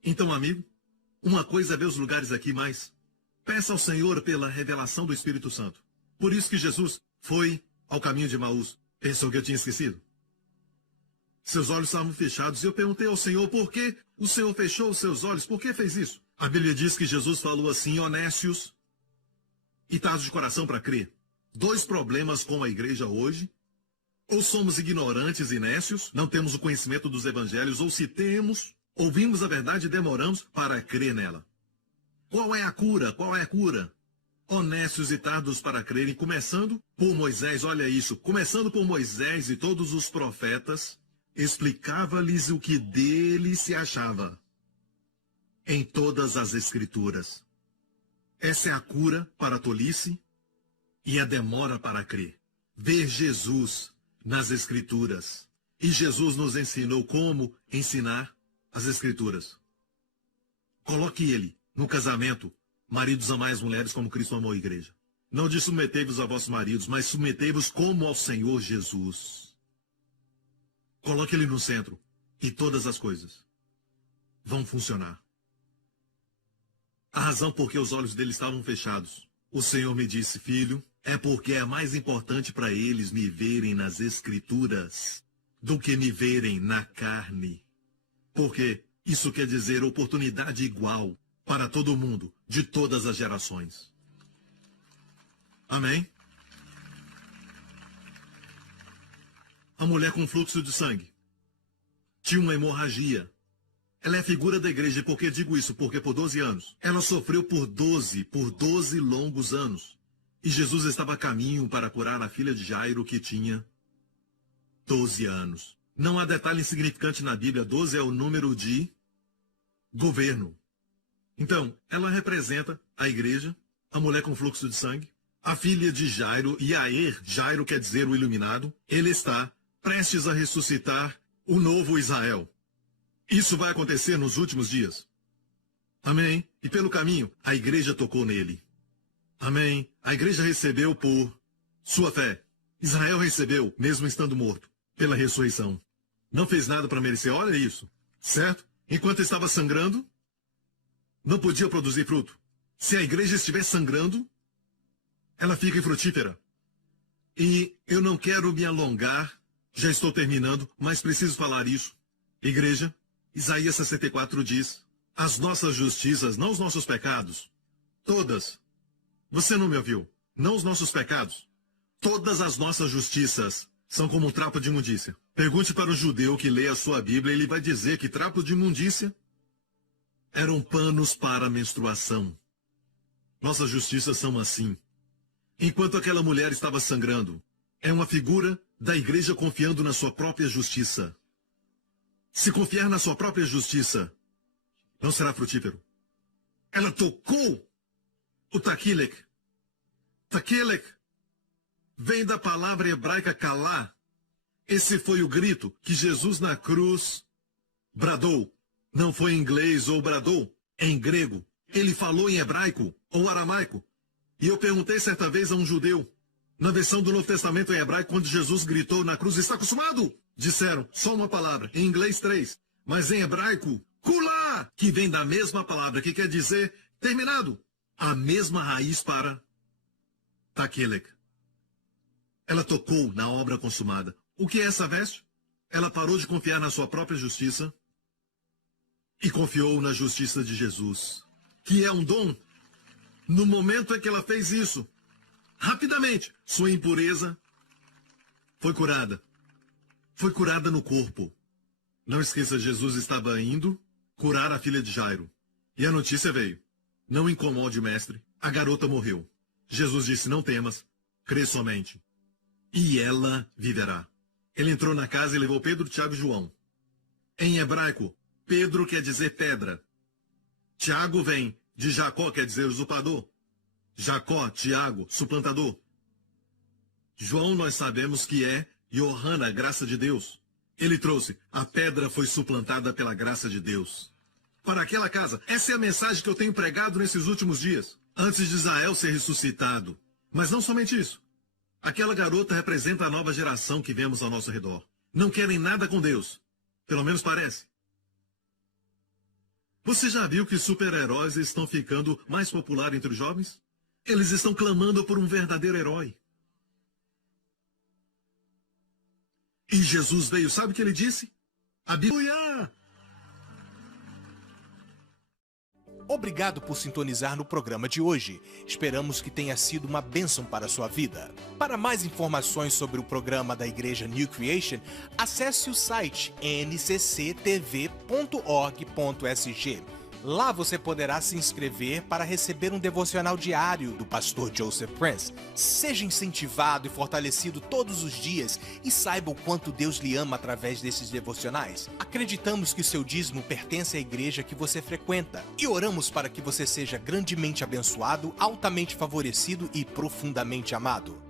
Então, amigo, uma coisa é ver os lugares aqui, mas peça ao Senhor pela revelação do Espírito Santo. Por isso que Jesus foi ao caminho de Emaús. Pensou que eu tinha esquecido? Seus olhos estavam fechados e eu perguntei ao Senhor por que o Senhor fechou os seus olhos, por que fez isso? A Bíblia diz que Jesus falou assim, honestos e tardos de coração para crer. Dois problemas com a igreja hoje. Ou somos ignorantes e nécios, não temos o conhecimento dos evangelhos, ou se temos, ouvimos a verdade e demoramos para crer nela. Qual é a cura? Qual é a cura? Honestos e tardos para crerem, começando por Moisés, olha isso, começando por Moisés e todos os profetas, explicava-lhes o que dele se achava em todas as escrituras. Essa é a cura para a tolice e a demora para crer. Ver Jesus nas escrituras. E Jesus nos ensinou como ensinar as escrituras. Coloque ele no casamento. Maridos, amai as mulheres como Cristo amou a igreja. Não diz submetei-vos a vossos maridos, mas submetei-vos como ao Senhor Jesus. Coloque ele no centro e todas as coisas vão funcionar. A razão por que os olhos dele estavam fechados. O Senhor me disse, filho, é porque é mais importante para eles me verem nas escrituras do que me verem na carne. Porque isso quer dizer oportunidade igual para todo mundo, de todas as gerações. Amém? A mulher com fluxo de sangue tinha uma hemorragia. Ela é figura da igreja. E por que digo isso? Porque por 12 anos. Ela sofreu por 12 longos anos. E Jesus estava a caminho para curar a filha de Jairo, que tinha 12 anos. Não há detalhe insignificante na Bíblia. 12 é o número de governo. Então, ela representa a igreja, a mulher com fluxo de sangue, a filha de Jairo, Yair, Jairo quer dizer o iluminado. Ele está prestes a ressuscitar o novo Israel. Isso vai acontecer nos últimos dias. Amém? E pelo caminho, a igreja tocou nele. Amém? A igreja recebeu por sua fé. Israel recebeu, mesmo estando morto, pela ressurreição. Não fez nada para merecer, olha isso, certo? Enquanto estava sangrando, não podia produzir fruto. Se a igreja estiver sangrando, ela fica infrutífera. E eu não quero me alongar, já estou terminando, mas preciso falar isso. Igreja, Isaías 64 diz, as nossas justiças, não os nossos pecados, todas. Você não me ouviu? Não os nossos pecados. Todas as nossas justiças são como um trapo de imundícia. Pergunte para o judeu que lê a sua Bíblia, ele vai dizer que trapo de imundícia eram panos para menstruação. Nossas justiças são assim. Enquanto aquela mulher estava sangrando, é uma figura da igreja confiando na sua própria justiça. Se confiar na sua própria justiça, não será frutífero. Ela tocou o takilek. Takilek vem da palavra hebraica kalá. Esse foi o grito que Jesus na cruz bradou. Não foi em inglês ou bradou, é em grego. Ele falou em hebraico ou aramaico. E eu perguntei certa vez a um judeu, na versão do Novo Testamento em hebraico, quando Jesus gritou na cruz, está acostumado? Disseram, só uma palavra, em inglês 3. Mas em hebraico, kulá, que vem da mesma palavra, que quer dizer terminado. A mesma raiz para Takelek. Ela tocou na obra consumada. O que é essa veste? Ela parou de confiar na sua própria justiça e confiou na justiça de Jesus, que é um dom. No momento em que ela fez isso, rapidamente, sua impureza foi curada. Foi curada no corpo. Não esqueça, Jesus estava indo curar a filha de Jairo. E a notícia veio. Não incomode o mestre. A garota morreu. Jesus disse, não temas, crê somente. E ela viverá. Ele entrou na casa e levou Pedro, Tiago e João. Em hebraico, Pedro quer dizer pedra. Tiago vem de Jacó, quer dizer usurpador. Jacó, Tiago, suplantador. João nós sabemos que é Yohana, graça de Deus. Ele trouxe, a pedra foi suplantada pela graça de Deus. Para aquela casa, essa é a mensagem que eu tenho pregado nesses últimos dias, antes de Israel ser ressuscitado. Mas não somente isso. Aquela garota representa a nova geração que vemos ao nosso redor. Não querem nada com Deus. Pelo menos parece. Você já viu que super-heróis estão ficando mais populares entre os jovens? Eles estão clamando por um verdadeiro herói. E Jesus veio, sabe o que ele disse? Aleluia! Obrigado por sintonizar no programa de hoje. Esperamos que tenha sido uma bênção para a sua vida. Para mais informações sobre o programa da Igreja New Creation, acesse o site ncctv.org.sg. Lá você poderá se inscrever para receber um devocional diário do pastor Joseph Prince. Seja incentivado e fortalecido todos os dias e saiba o quanto Deus lhe ama através desses devocionais. Acreditamos que o seu dízimo pertence à igreja que você frequenta e oramos para que você seja grandemente abençoado, altamente favorecido e profundamente amado.